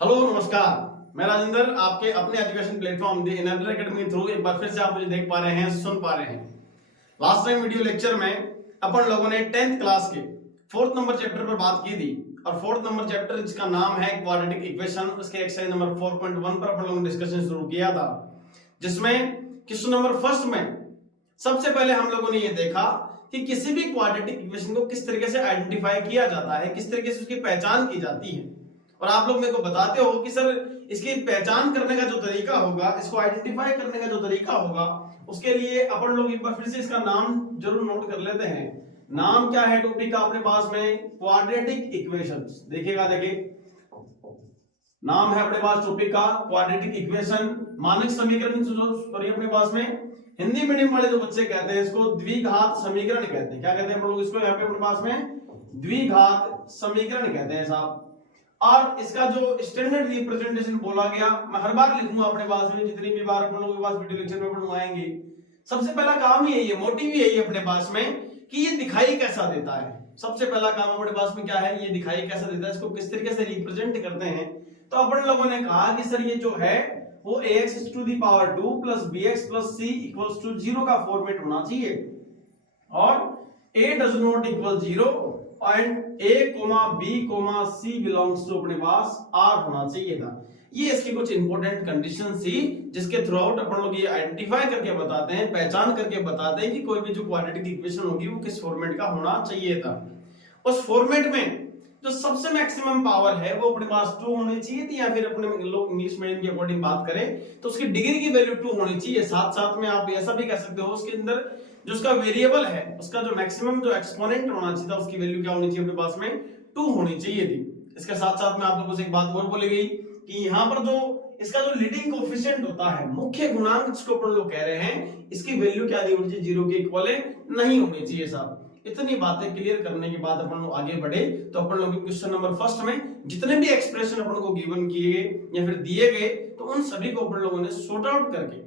Hello नमस्कार, मैं राजेंद्र आपके अपने education platform the enabler academy through एक बार फिर से आप मुझे देख पा रहे हैं, सुन पा रहे हैं। लास्ट टाइम वीडियो लेक्चर में अपन लोगों ने 10th क्लास के 4th नंबर चैप्टर पर बात की थी और 4th नंबर चैप्टर जिसका नाम है क्वाड्रेटिक इक्वेशन, उसके एक्सरसाइज नंबर 4.1 पर अपन लोगों ने डिस्कशन शुरू किया था, जिसमें क्वेश्चन नंबर फर्स्ट में सबसे पहले हम लोगों ने ये देखा कि किसी भी क्वाड्रेटिक इक्वेशन को किस तरीके से आइडेंटिफाई किया जाता है, किस तरीके से उसकी पहचान की जाती है। और आप लोग मेरे को बताते हो कि सर इसकी पहचान करने का जो तरीका होगा, इसको आइडेंटिफाई करने का जो तरीका होगा, उसके लिए अपन लोग एक बार फिर से इसका नाम जरूर नोट कर लेते हैं। नाम क्या है टॉपिक का अपने पास में? Quadratic equations. देखिएगा, देखिए नाम है अपने पास टॉपिक का क्वाड्रेटिक इक्वेशन, मानक समीकरण। सॉरी, अपने पास में हिंदी मीडियम वाले जो बच्चे कहते हैं इसको द्विघात समीकरण कहते हैं। क्या कहते हैं हम लोग इसको? यहाँ पे अपने पास में द्विघात समीकरण कहते हैं साहब। और इसका जो स्टैंडर्ड रिप्रेजेंटेशन बोला गया, मैं हर बार लिखूंगा अपने पास में, जितनी भी बार अपन लोगों के पास वीडियो लेक्चर में पढ़वाएंगे। सबसे पहला काम ही यही है, मोटिव ही यही है अपने पास में कि ये दिखाई कैसा देता है। सबसे पहला काम अपने पास में क्या है? ये दिखाई कैसा देता है, इसको किस तरीके से रिप्रेजेंट करते हैं। तो अपन लोगों ने कहा कि सर ये जो है वो ax to the power 2 plus bx plus c equals to 0 का फॉर्मेट होना चाहिए और a does not equal 0 and a, b, c belongs to अपने पास r होना चाहिए था। ये इसकी कुछ इंपॉर्टेंट कंडीशन थी जिसके थ्रू आउट अपन लोग ये आइडेंटिफाई करके बताते हैं, पहचान करके बताते हैं कि कोई भी जो क्वाड्रेटिक इक्वेशन होगी वो किस फॉर्मेट का होना चाहिए था। उस फॉर्मेट में जो सबसे मैक्सिमम पावर है वो अपने पास 2 होनी चाहिए थी, या फिर अपने लोग इंग्लिश मीडियम के अकॉर्डिंग बात करें तो उसकी डिग्री की वैल्यू 2 होनी चाहिए। साथ साथ में आप ऐसा भी कह सकते हो उसके अंदर जो उसका वेरिएबल है, उसका जो मैक्सिमम जो एक्सपोनेंट होना चाहिए था, उसकी वैल्यू क्या होनी चाहिए अपने पास में? 2 होनी चाहिए थी। इसके साथ साथ में आप लोगों से एक बात और बोली गई कि यहाँ पर जो इसका जो लीडिंग कोएफिशिएंट होता है, मुख्य गुणांक जिसको अपन लोग कह रहे हैं, इसकी वैल्यू क्या नहीं होनी चाहिए? 0 के इक्वल नहीं होनी चाहिए साहब। इतनी बातें क्लियर करने के बाद अपन लोग आगे बढ़े तो अपन लोग क्वेश्चन नंबर फर्स्ट में जितने भी एक्सप्रेशन अपन को गिवन किए या फिर दिए गए, तो उन सभी को अपन लोगों ने सॉर्ट आउट करके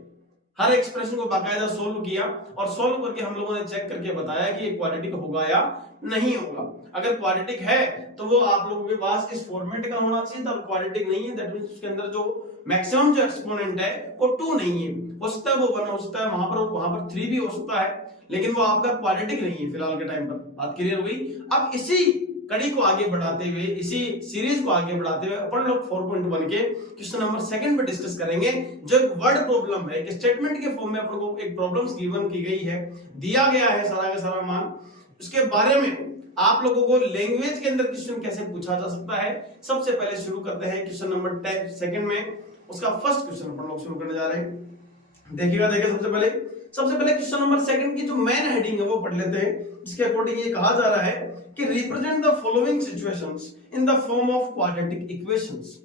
हर एक्सप्रेशन को बाकायदा सोल्व किया और सोल्व करके हम लोगों ने चेक करके बताया कि ये क्वाड्रेटिक होगा या नहीं होगा। अगर क्वाड्रेटिक है तो वो आप लोगों के पास इस फॉर्मेट का होना चाहिए था, क्वाड्रेटिक नहीं है दैट मींस उसके अंदर जो मैक्सिमम जो एक्सपोनेंट है वो 2 नहीं है, हो सकता है वो 1 हो सकता है, वहां पर 3 भी हो सकता है, लेकिन वो आपका क्वाड्रेटिक नहीं है फिलहाल के टाइम पर। बात क्लियर हुई? अब इसी कड़ी को आगे बढ़ाते हुए, इसी सीरीज को आगे बढ़ाते हुए अपन लोग 4.1 के क्वेश्चन नंबर 2 पे डिस्कस करेंगे, जो एक वर्ड प्रॉब्लम है, एक स्टेटमेंट के फॉर्म में अपन को एक प्रॉब्लम्स गिवन की गई है, दिया गया है सारा का सारा मान। उसके बारे में आप लोगों को लैंग्वेज के अंदर क्वेश्चन कैसे पूछा जा सकता है, सबसे पहले शुरू करते हैं क्वेश्चन नंबर 2 में। उसका फर्स्ट क्वेश्चन अपन लोग शुरू करने जा रहे हैं। देखिएगा, देखिए सबसे पहले क्वेश्चन नंबर 2 की जो मेन हेडिंग है वो पढ़ लेते हैं, जिसके अकॉर्डिंग ये कहा जा रहा है कि represent the following situations in the form of quadratic equations.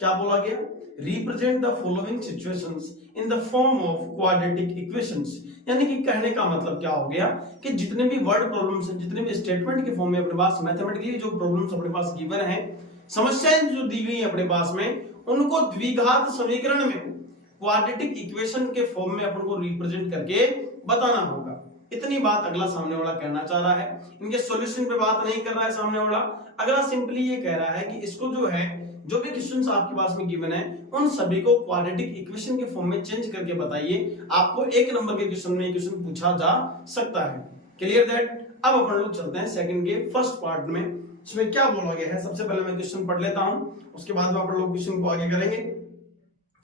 क्या बोला गया? Represent the following situations in the form of quadratic equations. यानी कि कहने का मतलब क्या हो गया कि जितने भी वर्ड प्रॉब्लम्स हैं, जितने भी स्टेटमेंट के फॉर्म में अपने पास मैथमेटिकली जो प्रॉब्लम्स अपने पास गिवन है, समस्याएं जो दी गई है अपने पास में, उनको द्विघात समीकरण में क्वाड्रेटिक इक्वेशन के फॉर्म में अपन को रिप्रेजेंट करके बताना होगा। इतनी बात अगला सामने वाला कहना चाह रहा है। इनके सॉल्यूशन पे बात नहीं कर रहा है सामने वाला, अगला सिंपली ये कह रहा है कि इसको जो है, जो भी क्वेश्चंस आपके पास में गिवन है, उन सभी को क्वाड्रेटिक इक्वेशन के फॉर्म में चेंज करके बताइए। आपको 1 नंबर के क्वेश्चन में क्वेश्चन पूछा जा सकता है। Clear that? अब अपन लोग चलते हैं सेकंड के फर्स्ट पार्ट में। इसमें क्या बोला गया है, सबसे पहले मैं क्वेश्चन पढ़ लेता हूं, उसके बाद में अपन लोग क्वेश्चन को आगे करेंगे।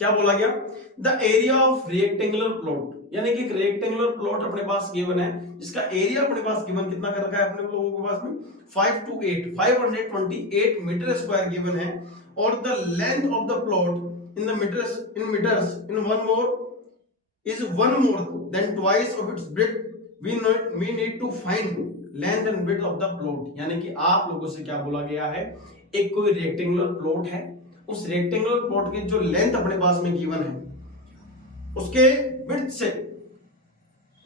क्या बोला गया? The area of rectangular plot, यानी कि एक रेक्टेंगुलर प्लॉट अपने पास गिवन है, जिसका एरिया अपने पास गिवन कितना कर रखा है अपने लोगों के पास में? 528 मीटर स्क्वायर गिवन है, और the length of the plot in metres in one more than twice of its breadth. We need to find length and breadth of the plot. यानी कि आप लोगों से क्या बोला गया है, एक कोई रेक्टेंगुलर प्लॉट है, उस रेक्टेंगुलर प्लॉट की जो लेंथ अपने पास में गिवन है, उसके विड्थ से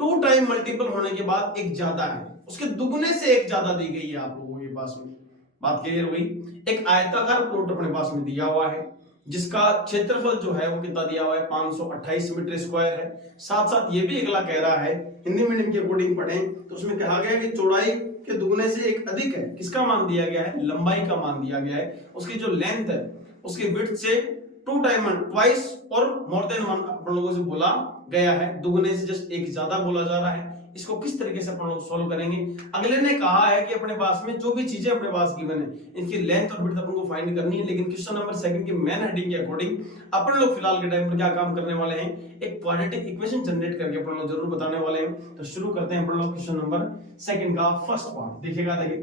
2 टाइम मल्टीपल होने के बाद एक ज्यादा है, उसके दुगने से एक ज्यादा दी गई है आप लोगों के पास में। बात क्लियर हुई? एक आयताकार प्लॉट अपने पास में दिया हुआ है, जिसका क्षेत्रफल जो है वो कितना दिया हुआ है? 528 मीटर स्क्वायर है। साथ साथ ये भी अगला कह रहा है, हिंदी मीडियम के अकॉर्डिंग पढ़ें तो उसमें कहा गया है कि चौड़ाई के दुगने से एक अधिक है। किसका मान दिया गया है? लंबाई का मान दिया गया है। उसकी जो लेंथ है उसके विड्थ से 2 टाइम ट्वाइस और मोर देन 1 अपन लोगों से बोला गया है, दुगने से जस्ट एक ज्यादा बोला जा रहा है। इसको किस तरीके से अपन लोग सॉल्व करेंगे? अगले ने कहा है कि अपने पास में जो भी चीजें अपने पास गिवन है इनकी लेंथ और विड्थ अपन को फाइंड करनी है, लेकिन क्वेश्चन नंबर 2 की मेन हेडिंग के अकॉर्डिंग अपन लोग फिलहाल के टाइम पर क्या काम करने वाले हैं, एक क्वाड्रेटिक इक्वेशन जनरेट करके अपन लोग जरूर बताने वाले हैं। तो शुरू करते हैं अपन लोग क्वेश्चन नंबर 2 का फर्स्ट पार्ट। देखिएगा, देखिए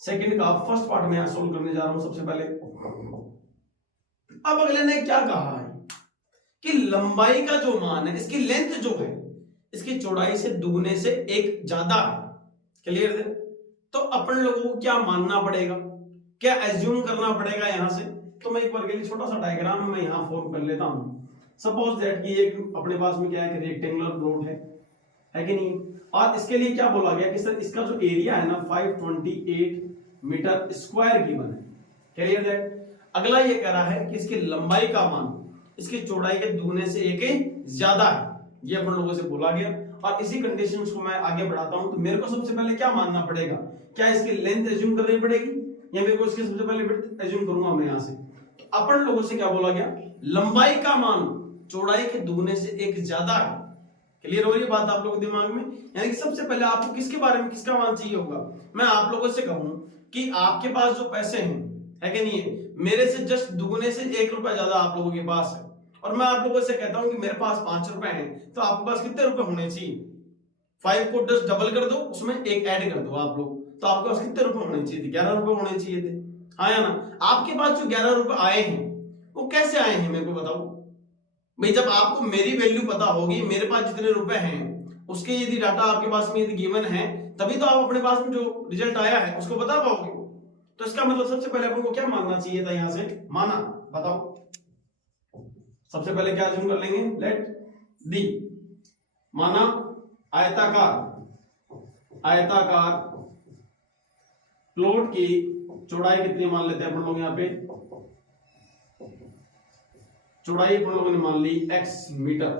2 का फर्स्ट पार्ट में यहां सोल्व करने जा रहा हूं सबसे पहले। अब अगले ने क्या कहा है कि लंबाई का जो मान है, इसकी लेंथ जो है इसकी चौड़ाई से दुगने से एक ज्यादा है। क्लियर है? तो अपन लोगों को क्या मानना पड़ेगा, क्या एज्यूम करना पड़ेगा यहां से? तो मैं एक बार के लिए छोटा सा डायग्राम में यहां फॉर्म कर लेता हूं। सपोज दैट कि एक अपने पास में क्या है, रेक्टेंगुलर प्लॉट है कि नहीं, और इसके लिए क्या बोला गया कि सर इसका जो एरिया है ना 528 मीटर स्क्वायर गिवन है। क्लियर है? अगला ये कह रहा है कि इसकी लंबाई का मान इसकी चौड़ाई के दुगने से एक ज्यादा है, ये अपन लोगों से बोला गया। और इसी कंडीशंस को मैं आगे बढ़ाता हूं। तो मेरे को सबसे पहले क्या मानना पड़ेगा, क्या इसकी लेंथ एज्यूम करनी पड़ेगी या मेरे को इसके सबसे पहले विड्थ एज्यूम करूंगा मैं यहां से? तो अपन लोगों से क्या बोला गया, लंबाई का मान चौड़ाई के दुगने से एक ज्यादा है। क्लियर हो रही है बात आप लोगों के दिमाग में? यानी कि सबसे पहले आपको किसके बारे में किसका मान चाहिए होगा? मैं आप लोगों से कहूं कि आपके पास जो पैसे हैं है कि नहीं है, मेरे से जस्ट दुगने से 1 रुपया ज्यादा आप लोगों के पास है, और मैं आप लोगों से कहता हूं कि मेरे पास 5 रुपए हैं, तो आपके पास कितने रुपए होने चाहिए? 5 को 10 डबल कर दो, उसमें एक ऐड कर दो आप लोग, तो आपके पास कितने रुपए होने चाहिए थे? 11 रुपए होने चाहिए थे। हाँ या ना? आपके पास जो 11 रुपए आए हैं वो कैसे आए हैं मेरे को बताओ भाई। जब आपको मेरी वैल्यू पता होगी, मेरे पास जितने रुपए हैं उसके यदि डाटा आपके पास में यदि गिवन है, तभी तो आप अपने पास में जो रिजल्ट आया है उसको बता पाओगे। तो इसका मतलब सबसे पहले अपन को क्या मानना चाहिए था? यहां से माना, बताओ सबसे पहले क्या अज्यूम कर लेंगे, लेट दी माना आयताकार प्लॉट की चौड़ाई कितनी मान लेते हैं अपन लोग? यहां पे चौड़ाई अपन लोगों ने मान ली x मीटर।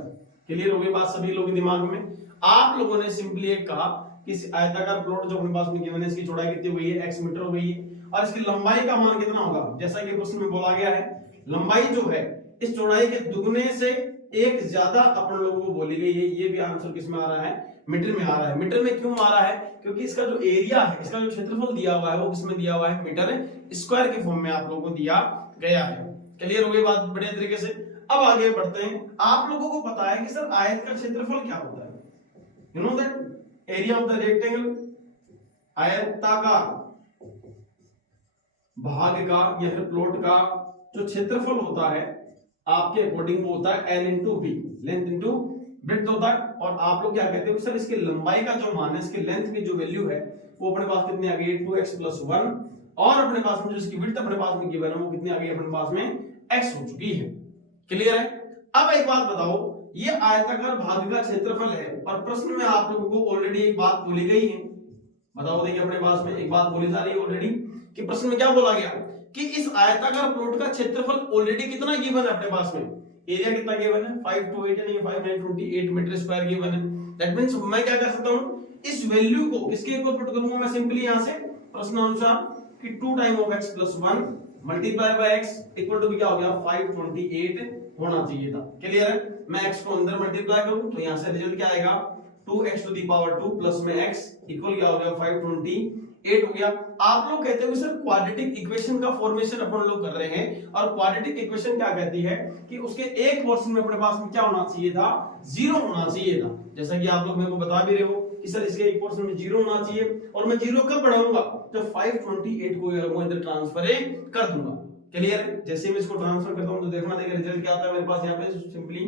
क्लियर हो गई बात सभी लोगों के दिमाग में? आप लोगों ने सिंपली एक कहा कि आयताकार प्लॉट जो अपने पास में गिवन है इसकी चौड़ाई कितनी हो गई है, x मीटर हो गई है, और इसकी लंबाई का मान कितना होगा? जैसा कि प्रश्न में बोला गया है, लंबाई जो है इस चौड़ाई के दुगने से एक ज्यादा अपन लोगों को बोली गई है। ये भी आंसर किस में आ रहा है? मीटर में आ रहा है। मीटर में क्यों आ रहा है? क्योंकि इसका जो एरिया है, इसका जो क्षेत्रफल दिया हुआ है वो किसमें दिया हुआ है? मीटर स्क्वायर के फॉर्म में आप लोगों को दिया गया है। क्लियर हो गई बात बढ़िया तरीके से? अब आगे बढ़ते हैं। आप लोगों को पता है कि सर आयत का क्षेत्रफल क्या होता है? You know that area of the rectangle, आयताकार भाग का या फिर प्लॉट का जो क्षेत्रफल होता है आपके अकॉर्डिंग वो होता है L into B, length into breadth होता है। और आप लोग क्या कहते हो सर इसकी लंबाई का जो मान है, इसकी लेंथ की जो वैल्यू है वो अपने पास कितनी आ गई? 2x + 1, और अपने पास में जो इसकी विड्थ अपने पास में गिवन है वो कितनी आ गई अपने पास में? x हो चुकी है। क्लियर है? अब एक बात बताओ, ये आयताकार भाग का क्षेत्रफल है और प्रश्न में आप लोगों को ऑलरेडी एक बात बोली गई है। बताओ, देखिए अपने पास में एक बात बोली जा रही है ऑलरेडी कि प्रश्न में क्या बोला गया कि इस आयताकार प्लॉट का क्षेत्रफल ऑलरेडी कितना गिवन है अपने पास में? एरिया कितना गिवन है? 528 यानी 5928 मीटर स्क्वायर गिवन है। दैट मींस मैं क्या कर सकता हूं, इस वैल्यू को किसके इक्वल पुट करूंगा? मैं सिंपली यहां से प्रश्न अनुसार कि 2 time of x + 1 multiply by x equal to क्या हो गया? 528 होना चाहिए था। क्लियर है? मैं x को अंदर मल्टीप्लाई करूं तो यहां से रिजल्ट क्या आएगा? 2x⁴ प्लस में x इक्वल क्या हो गया? 528 हो गया। आप लोग कहते हो सर क्वाड्रेटिक इक्वेशन का फॉर्मेशन अपन लोग कर रहे हैं, और क्वाड्रेटिक इक्वेशन क्या कहती है कि उसके एक पोर्शन में अपने पास में क्या होना चाहिए था? 0 होना चाहिए था। जैसा कि आप लोग मेरे को बता भी रहे हो कि सर इसके एक पोर्शन में 0 होना चाहिए, और मैं 0 कब बढ़ाऊंगा? जब 528 को इधर ट्रांसफर कर दूंगा। क्लियर है? जैसे मैं इसको ट्रांसफर करता हूं तो देखना देगा रिजल्ट क्या आता है मेरे पास यहाँ पे। सिंपली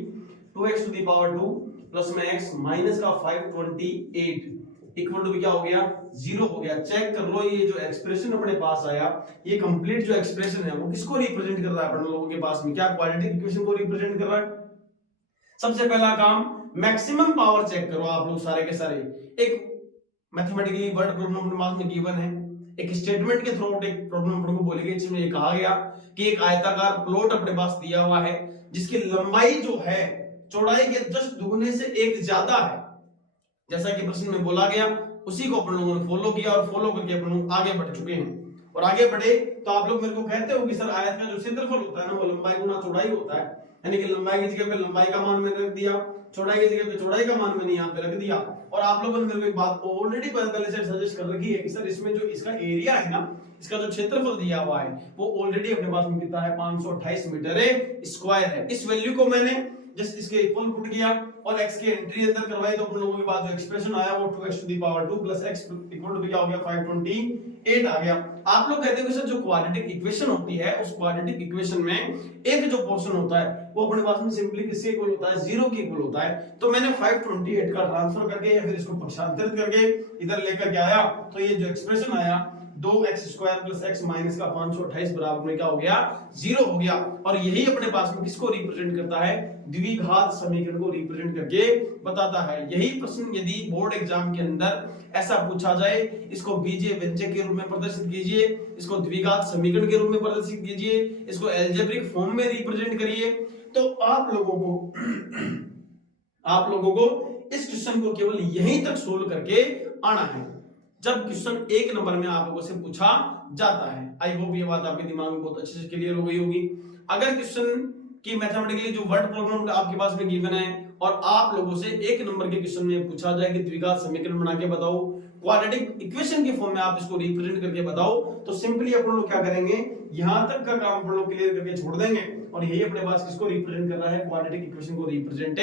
2x⁴ प्लस में x माइनस का 528 इक्वल टू क्या हो गया? 0 हो गया। चेक कर लो, ये जो एक्सप्रेशन अपने पास आया, ये कंप्लीट जो एक्सप्रेशन है वो किसको रिप्रेजेंट कर रहा है अपन लोगों के पास में? क्या क्वाड्रेटिक इक्वेशन को रिप्रेजेंट कर रहा है? सबसे पहला काम, मैक्सिमम पावर चेक करो आप लोग सारे के सारे। एक मैथमेटिकली वर्ड प्रॉब्लम अपने पास में गिवन है, एक स्टेटमेंट के थ्रू एक प्रॉब्लम अपन को बोली गई जिसमें ये कहा गया कि एक आयताकार प्लॉट अपने पास दिया हुआ है जिसकी लंबाई जो है चौड़ाई के जस्ट दुगने से एक ज्यादा है। जैसा कि प्रश्न में बोला गया उसी को अपन लोगों ने फॉलो किया और फॉलो करके अपन लोग आगे बढ़ चुके हैं। और आगे बढ़े तो आप लोग मेरे को कहते हो कि सर आयत का जो क्षेत्रफल होता है ना वो लंबाई गुना चौड़ाई होता है, यानी कि लंबाई की जगह पे लंबाई का मान मैंने रख दिया, चौड़ाई की जगह पे चौड़ाई का मान मैंने यहाँ पे रख दिया। और आप लोगों ने मेरे को एक बात ऑलरेडी पहले से सजेस्ट कर रखी है कि सर इसमें जो इसका एरिया है ना, इसका जो क्षेत्रफल दिया हुआ है वो ऑलरेडी अपने पास में कितना है, 528 मीटर स्क्वायर है। इस वैल्यू को मैंने जस्ट इसके इक्वल पुट किया और x की एंट्री अंदर करवाई तो अपन लोगों के पास जो एक्सप्रेशन आया वो 2x to the power 2 plus x equal to क्या हो गया, 528 आ गया। आप लोग कहते हो कि सर जो क्वाड्रेटिक इक्वेशन होती है उस क्वाड्रेटिक इक्वेशन में एक जो पोर्शन होता है वो अपने पास में सिंपली किसके इक्वल होता है, 0 के इक्वल होता है। तो मैंने 528 का ट्रांसफर करके या फिर इसको पक्षांतरित करके इधर लेकर के आया तो ये जो एक्सप्रेशन आया 2x square plus x minus का 528 बराबर में क्या हो गया, 0 हो गया। और यही अपने पास में किसको रिप्रेजेंट करता है, द्विघात समीकरण को रिप्रेजेंट करके बताता है। यही प्रश्न यदि बोर्ड एग्जाम के अंदर ऐसा पूछा जाए, इसको बीजीय व्यंजक के रूप में प्रदर्शित कीजिए, इसको द्विघात समीकरण के रूप में प्रदर्शित कीजिए, इसको अलजेब्रिक फॉर्म में रिप्रेजेंट करिए, तो आप लोगों को इस क्वेश्चन को केवल यहीं तक सोल्व करके आना है जब क्वेश्चन 1 नंबर में आप लोगों से पूछा जाता है। आई होप ये बात आपके दिमाग में बहुत अच्छे से क्लियर हो गई होगी। अगर क्वेश्चन की मैथमेटिकली जो वर्ड प्रॉब्लम आपके पास में गिवन है और आप लोगों से 1 नंबर के क्वेश्चन में पूछा जाए कि द्विघात समीकरण बना के बताओ, क्वाड्रेटिक इक्वेशन की फॉर्म में आप इसको रिप्रेजेंट करके बताओ, तो सिंपली अपन लोग क्या करेंगे, यहां तक का काम अपन लोग क्लियर करके छोड़ देंगे और यही अपने पास किसको रिप्रेजेंट कर रहा है, क्वाड्रेटिक इक्वेशन को रिप्रेजेंट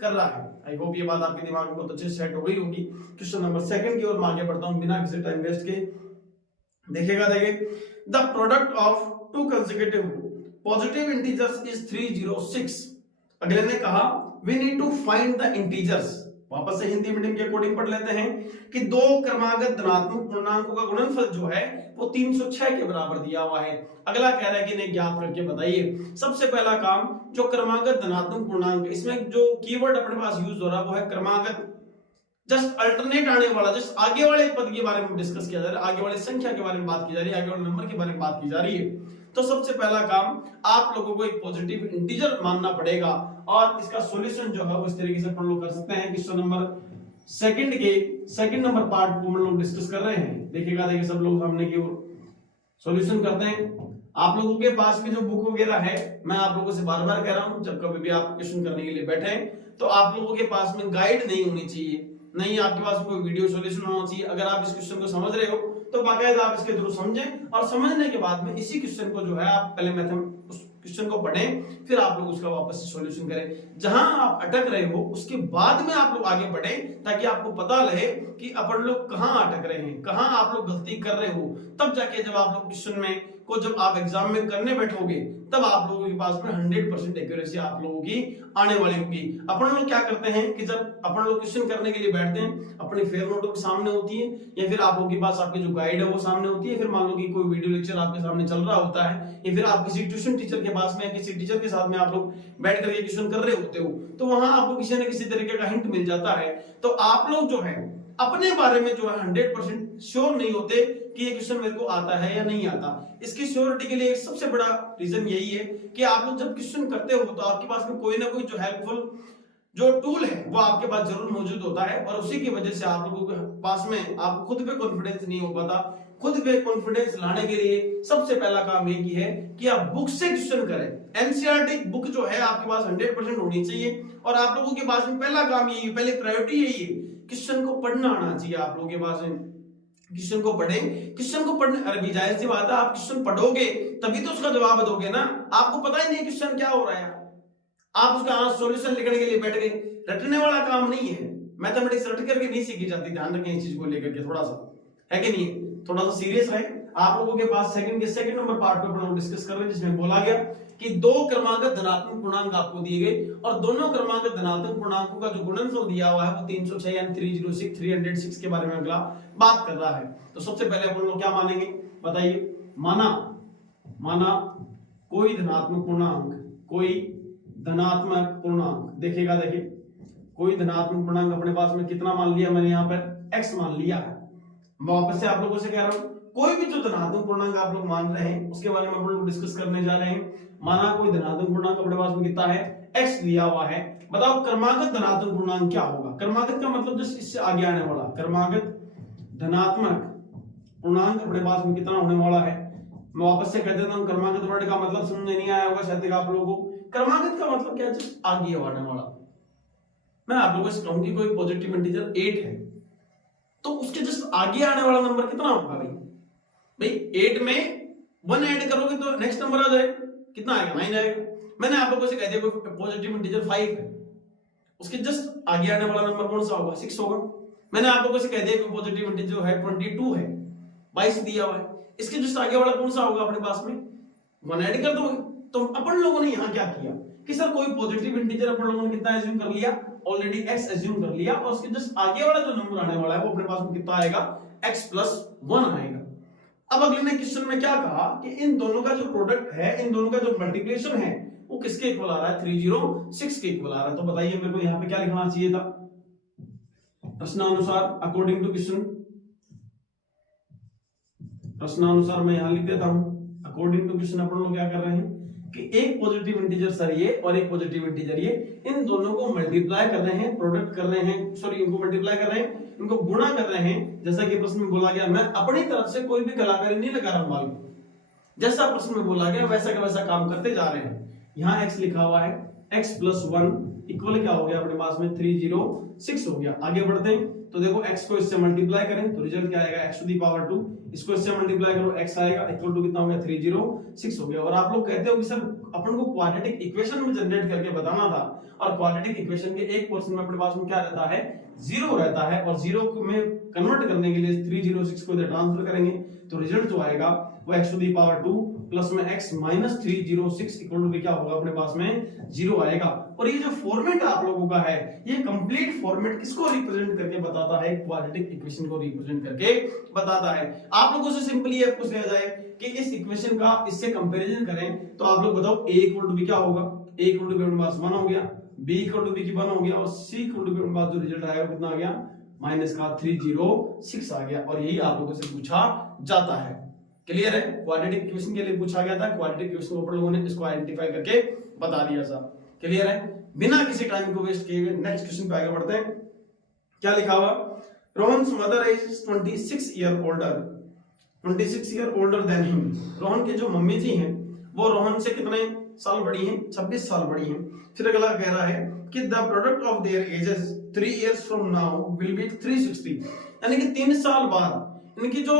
कर रहा है। आई होप ये बात आपके दिमाग में बहुत अच्छे से सेट हो गई होगी। क्वेश्चन नंबर 2 की ओर मैं आगे बढ़ता हूं बिना किसी टाइम वेस्ट के। देखिए the product of two consecutive positive integers is 306। अगले ने कहा we need to find the integers. वापस से हिंदी मीडियम के अकॉर्डिंग पढ़ लेते हैं कि दो क्रमागत धनात्मक पूर्णांकों का गुणनफल जो है वो 306 के बराबर दिया हुआ है। अगला कह रहा है कि इन्हें ज्ञात करके बताइए। सबसे पहला काम, जो क्रमागत धनात्मक पूर्णांक, इसमें जो कीवर्ड अपने पास यूज हो रहा है वो है क्रमागत। जस्ट अल्टरनेट आने वाला, जस्ट आगे वाले पद के बारे में डिस्कस किया जा रहा है, आगे वाले संख्या के बारे में बात की जा रही है, आगे वाले नंबर के बारे में बात की जा रही है। तो सबसे पहला काम, आप लोगों को एक पॉजिटिव इंटीजर मानना पड़ेगा और इसका सॉल्यूशन जो है वो इस तरीके से हम लोग कर सकते हैं। क्वेश्चन नंबर 2 के सेकंड नंबर पार्ट को हम लोग डिस्कस कर रहे हैं। देखिएगा, देखिए सब लोग सामने की ओर सॉल्यूशन करते हैं। आप लोगों के पास में जो बुक वगैरह है, मैं आप लोगों से बार बार कह रहा हूं, जब कभी भी आप क्वेश्चन करने के लिए बैठे तो आप लोगों के पास में गाइड नहीं होनी चाहिए, नहीं आपके पास कोई वीडियो सॉल्यूशन होना चाहिए। अगर आप इस क्वेश्चन को समझ रहे हो तो बाकायदा आप इसके थ्रू समझें और समझने के बाद में इसी क्वेश्चन को जो है आप पहले मैथमेटिक्स क्वेश्चन को पढ़ें, फिर आप लोग उसका वापस से सॉल्यूशन करें। जहां आप अटक रहे हो उसके बाद में आप लोग आगे बढ़ें, ताकि आपको पता रहे कि अपन लोग कहां अटक रहे हैं, कहां आप लोग गलती कर रहे हो। तब जाके जब आप लोग क्वेश्चन में को जब आप एग्जाम में करने बैठोगे तब आप लोगों के पास में 100% एक्यूरेसी आप लोगों की आने वाली होगी। अपन लोग क्या करते हैं कि जब अपन लोग क्वेश्चन करने के लिए बैठते हैं, अपनी फेयर नोटबुक सामने होती है या फिर आप लोगों के पास आपकी जो गाइड है वो सामने होती है, फिर मान लो कि कोई वीडियो लेक्चर आपके सामने चल रहा होता है या फिर आप किसी ट्यूशन टीचर के पास में किसी टीचर के साथ में आप लोग बैठ करके क्वेश्चन कर रहे होते हो, तो वहां आपको किसी न किसी तरीके का हिंट मिल जाता है। तो आप लोग जो है अपने बारे में जो है 100% श्योर नहीं होते कि ये क्वेश्चन मेरे को आता है या नहीं आता। इसकी श्योरिटी के लिए सबसे बड़ा रीजन यही है कि आप लोग जब क्वेश्चन करते हो तो आपके पास में कोई ना कोई जो हेल्पफुल जो टूल है वो आपके पास जरूर मौजूद होता है और उसी की वजह से आप लोगों के पास में आप खुद पे कॉन्फिडेंस नहीं हो पाता। खुद पे कॉन्फिडेंस लाने के लिए सबसे पहला काम ये की है कि आप बुक से क्वेश्चन करें। एनसीईआरटी बुक जो है आपके पास 100% होनी चाहिए और आप लोगों के पास में पहला काम यही है, पहले प्रायोरिटी यही है, क्वेश्चन को पढ़ना आना चाहिए आप लोगों के पास में। क्वेश्चन को पढ़ें, क्वेश्चन को पढ़ने, अरे जाहिर सी बात है आप क्वेश्चन पढ़ोगे तभी तो उसका जवाब दोगे ना। आपको पता ही नहीं क्वेश्चन क्या हो रहा है, आप उसका सॉल्यूशन लिखने के लिए बैठ गए। रटने वाला काम नहीं है, मैथमेटिक्स रट करके नहीं सीखी जाती। ध्यान रखें इस चीज को लेकर के, थोड़ा सा है कि नहीं, थोड़ा सा सीरियस है। आप लोगों के पास सेकंड नंबर पार्ट पे हम लोग डिस्कस कर रहे हैं जिसमें बोला गया कि दो क्रमागत धनात्मक पूर्णांक आपको दिए गए और दोनों क्रमागत धनात्मक पूर्णांकों का जो गुणनफल दिया हुआ है वो 306 यानी 306 के बारे में अगला बात कर रहा है। तो सबसे पहले अपन लोग क्या मानेंगे बताइए। माना कोई धनात्मक पूर्णांक, देखिएगा, देखिए कोई धनात्मक पूर्णांक अपने पास में कितना मान लिया मैंने यहाँ पर x मान लिया है। मैं वापस से आप लोगों से कह रहा हूं, कोई भी जो धनात्मक पूर्णांक आप लोग मान रहे हैं उसके बारे में हम लोग डिस्कस करने जा रहे हैं। माना कोई धनात्मक पूर्णांक अपने पास में कितना है, x लिया हुआ है। बताओ क्रमागत धनात्मक पूर्णांक क्या होगा। क्रमागत का मतलब जस्ट इससे आगे आने वाला, क्रमागत धनात्मक पूर्णांक अपने पास में कितना होने वाला है। मैं वापस से कह देता हूं, क्रमांकित वर्ड का मतलब समझ में नहीं आया होगा शायद आप लोगों को। क्रमांकित का मतलब क्या है, जस्ट आगे आने वाला। मैं आप लोगों से कहूं कि कोई पॉजिटिव इंटीजर 8 है तो उसके जस्ट आगे आने वाला नंबर कितना होगा भाई? भाई 8 में 1 ऐड करोगे तो नेक्स्ट नंबर आ जाएगा, कितना आएगा? 9 आएगा। मैंने आप लोगों से कह दिया कोई पॉजिटिव इंटीजर 5 है, उसके जस्ट आगे आने वाला नंबर कौन सा होगा? 6 होगा। मैंने आप लोगों से कह दिया कोई पॉजिटिव इंटीजर जो है 22 है, 22 दिया हुआ है, इसके जस्ट आगे वाला कौन सा होगा अपने पास में? 1 ऐड कर दोगे। तो अपन लोगों ने यहाँ क्या किया कि सर कोई पॉजिटिव इंटीजर अपन लोगों ने कितना एज्यूम कर लिया? ऑलरेडी x एज्यूम कर लिया, और उसके जस्ट आगे वाला जो नंबर आने वाला है वो अपने पास में कितना आएगा? x + 1 आएगा। अब अगले ने क्वेश्चन में क्या कहा कि इन दोनों का जो प्रोडक्ट है, इन दोनों का जो मल्टीप्लिकेशन है वो किसके इक्वल आ रहा है? 306 के इक्वल आ रहा है। तो बताइए मेरे को यहाँ पे क्या लिखना चाहिए था प्रश्नानुसार? अकॉर्डिंग टू क्वेश्चन, प्रश्नानुसार मैं यहां लिख देता हूं अकॉर्डिंग टू क्वेश्चन। अपन लोग क्या कर रहे हैं कि एक पॉजिटिव इंटीजर सर ये और एक पॉजिटिव इंटीजर ये, इन दोनों को मल्टीप्लाई कर रहे हैं, प्रोडक्ट कर रहे हैं, सॉरी इनको मल्टीप्लाई कर रहे हैं, इनको गुणा कर रहे हैं। जैसा कि प्रश्न में बोला गया, मैं अपनी तरफ से कोई भी कलाकारी नहीं लगा रहा हूं, जैसा प्रश्न में बोला गया वैसा का वैसा काम करते जा रहे हैं। यहाँ x लिखा हुआ है, x + 1 इक्वल क्या हो गया अपने पास में? 306 हो गया। आगे बढ़ते हैं तो देखो x को इससे मल्टीप्लाई करें तो रिजल्ट क्या आएगा? x⁻²। इसको इससे मल्टीप्लाई करो, x आएगा इक्वल टू कितना हो गया? 306 हो गया। और आप लोग कहते हो कि सर अपन को क्वाड्रेटिक इक्वेशन में जनरेट करके बताना था, और क्वाड्रेटिक इक्वेशन के एक पोर्शन में अपने पास में क्या रहता है? 0 रहता है, और 0 में कन्वर्ट करने के लिए 306 को इधर ट्रांसफर करेंगे तो रिजल्ट जो आएगा वो x⁻² प्लस में x - 306 इक्वल टू क्या होगा अपने पास में? 0 आएगा। और ये जो फॉर्मेट आप लोगों का है, ये कंप्लीट फॉर्मेट किसको रिप्रेजेंट करके बताता है? क्वाड्रेटिक इक्वेशन को रिप्रेजेंट करके बताता है। आप लोगों से सिंपली ये पूछ लिया जाए कि इस इक्वेशन का इससे कंपैरिजन करें तो आप लोग बताओ a = b क्या होगा? a = b अपने पास 1 हो गया, b = b की 1 हो गया, और c = b अपने पास जो रिजल्ट आएगा कितना आ गया? -306 आ गया। और यही आप लोगों से पूछा जाता है। क्लियर है? क्वाड्रेटिक इक्वेशन के लिए पूछा गया था, क्वाड्रेटिक इक्वेशन को अपन लोगों ने इसको आइडेंटिफाई करके बता दिया था। क्लियर है? बिना किसी टाइम को वेस्ट किए हुए नेक्स्ट क्वेश्चन पे आगे बढ़ते हैं। क्या लिखा हुआ? Rohan's mother is 26 year older, 26 year older than him. Rohan के जो मम्मी जी हैं वो रोहन से कितने साल बड़ी हैं? 26 साल बड़ी हैं। फिर अगला कह रहा है कि the product of their edges 3 years from now will be 360, यानी कि 3 साल बाद इनकी जो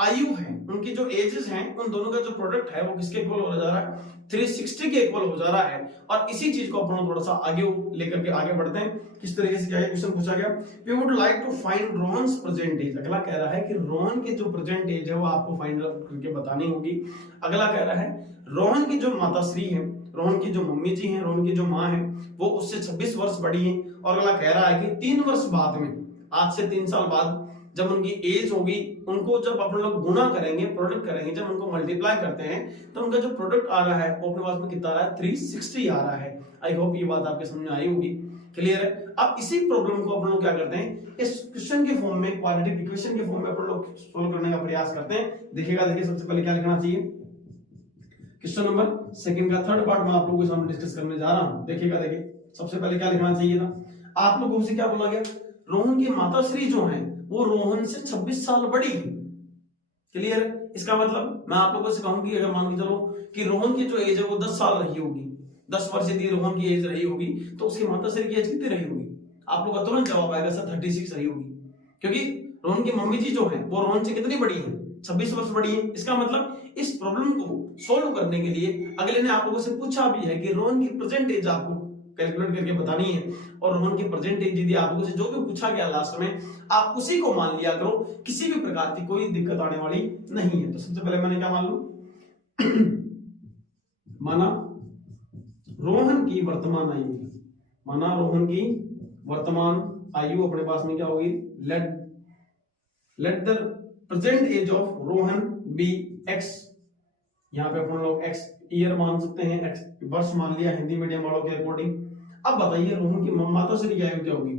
आयु है, उनकी जो एजेस हैं, उन दोनों का जो प्रोडक्ट है वो किसके इक्वल हो जा रहा है? 360 के इक्वल हो जा रहा है। और इसी चीज को अपन थोड़ा सा आगे लेकर के आगे बढ़ते हैं। किस तरीके से क्या क्वेश्चन पूछा गया? We would like to find Rohan's present age. अगला कह रहा है कि रोहन की जो प्रेजेंट एज है वो आपको फाइंड आउट करके बतानी होगी। अगला कह रहा है रोहन की जो माताश्री है, रोहन की जो मम्मी जी हैं, रोहन की जो माँ है, वो उससे 26 वर्ष बड़ी है। और अगला कह रहा है कि 3 वर्ष बाद में, आज से 3 साल बाद जब उनकी एज होगी, उनको जब अपन लोग गुणा करेंगे, प्रोडक्ट करेंगे, जब उनको मल्टीप्लाई करते हैं तो उनका जो प्रोडक्ट आ रहा है वो अपने पास में कितना आ रहा है? 360 आ रहा है। आई होप ये बात आपके समझ में आई होगी। क्लियर है? अब इसी प्रॉब्लम को अपन लोग क्या करते हैं, इस क्वेश्चन के फॉर्म में, क्वाड्रेटिक इक्वेशन के फॉर्म में अपन लोग सोल्व करने का प्रयास करते हैं। देखिएगा, देखिए सबसे पहले क्या लिखना चाहिए? क्वेश्चन नंबर सेकंड का थर्ड पार्ट में आप लोगों के सामने डिस्कस करने जा रहा हूं। देखिएगा, देखिए सबसे पहले क्या लिखना चाहिए था? आप लोगों से क्या बोला गया? रोहन की माताश्री जो है वो रोहन से 26 साल बड़ी है। क्लियर है? इसका मतलब मैं आप लोगों से कहूंगी, अगर मान के चलो कि रोहन की जो एज है वो 10 साल रही होगी, 10 वर्ष यदि रोहन की एज रही होगी तो उसकी माताश्री की एज कितनी रही होगी? आप लोग का तुरंत जवाब आएगा सर 36 रही होगी, क्योंकि रोहन की मम्मी जी जो है वो रोहन से कितनी बड़ी है? 26 वर्ष बड़ी है। इसका मतलब इस प्रॉब्लम को सोल्व करने के लिए अगले ने आप लोगों से पूछा भी है कि रोहन की प्रेजेंट एज आपको कैलकुलेट करके बतानी है, और रोहन की प्रेजेंट एज यदि आप लोगों से जो भी पूछा गया लास्ट में, आप उसी को मान लिया करो, किसी भी प्रकार की कोई दिक्कत आने वाली नहीं है। तो सबसे पहले मैंने क्या मान लूं? माना रोहन की वर्तमान आयु, माना रोहन की वर्तमान आयु अपने पास में क्या होगी? Let the present age of Rohan be x। यहाँ पे अपन लोग x ईयर मान सकते हैं, x वर्ष मान लिया हिंदी मीडियम वालों के अकॉर्डिंग। अब बताइए रोहन की माताश्री की आयु क्या होगी?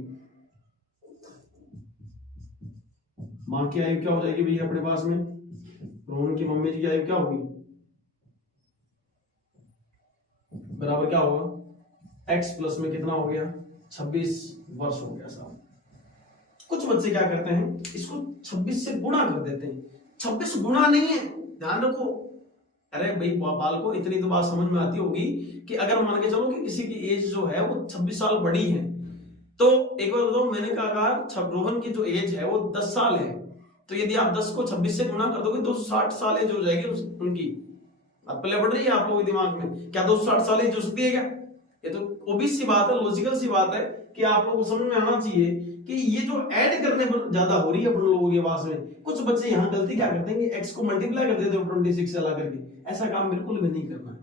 मां की आयु क्या हो जाएगी भैया अपने पास में? रोहन की मम्मी जी की आयु क्या होगी? बराबर क्या होगा? x प्लस में कितना हो गया? 26 वर्ष हो गया साहब। कुछ बच्चे क्या करते हैं, इसको 26 से गुणा कर देते हैं, 26 गुना नहीं है, ध्यान रखो। अरे भाई बालको, इतनी तो बात समझ में आती होगी कि अगर मान के चलो कि किसी की एज जो है वो 26 साल बड़ी है, तो एक बार बताओ, मैंने कहा रोहन की जो एज है वो 10 साल है, तो यदि आप 10 को 26 से गुना कर दोगे 260 साल एज हो जाएगी उनकी। बात पहले बढ़ रही है आप लोगों के दिमाग में, क्या 260 साल एज हो सकती है क्या? ये तो ओबवियस सी बात है, लॉजिकल सी बात है कि आप लोगों को समझ में आना चाहिए कि ये जो ऐड करने पर ज्यादा हो रही है अपन लोगों के पास में। कुछ बच्चे यहाँ गलती क्या करते हैं कि एक्स को मल्टीप्लाई कर देते हैं 26 से ला करके, ऐसा काम बिल्कुल भी नहीं करना है।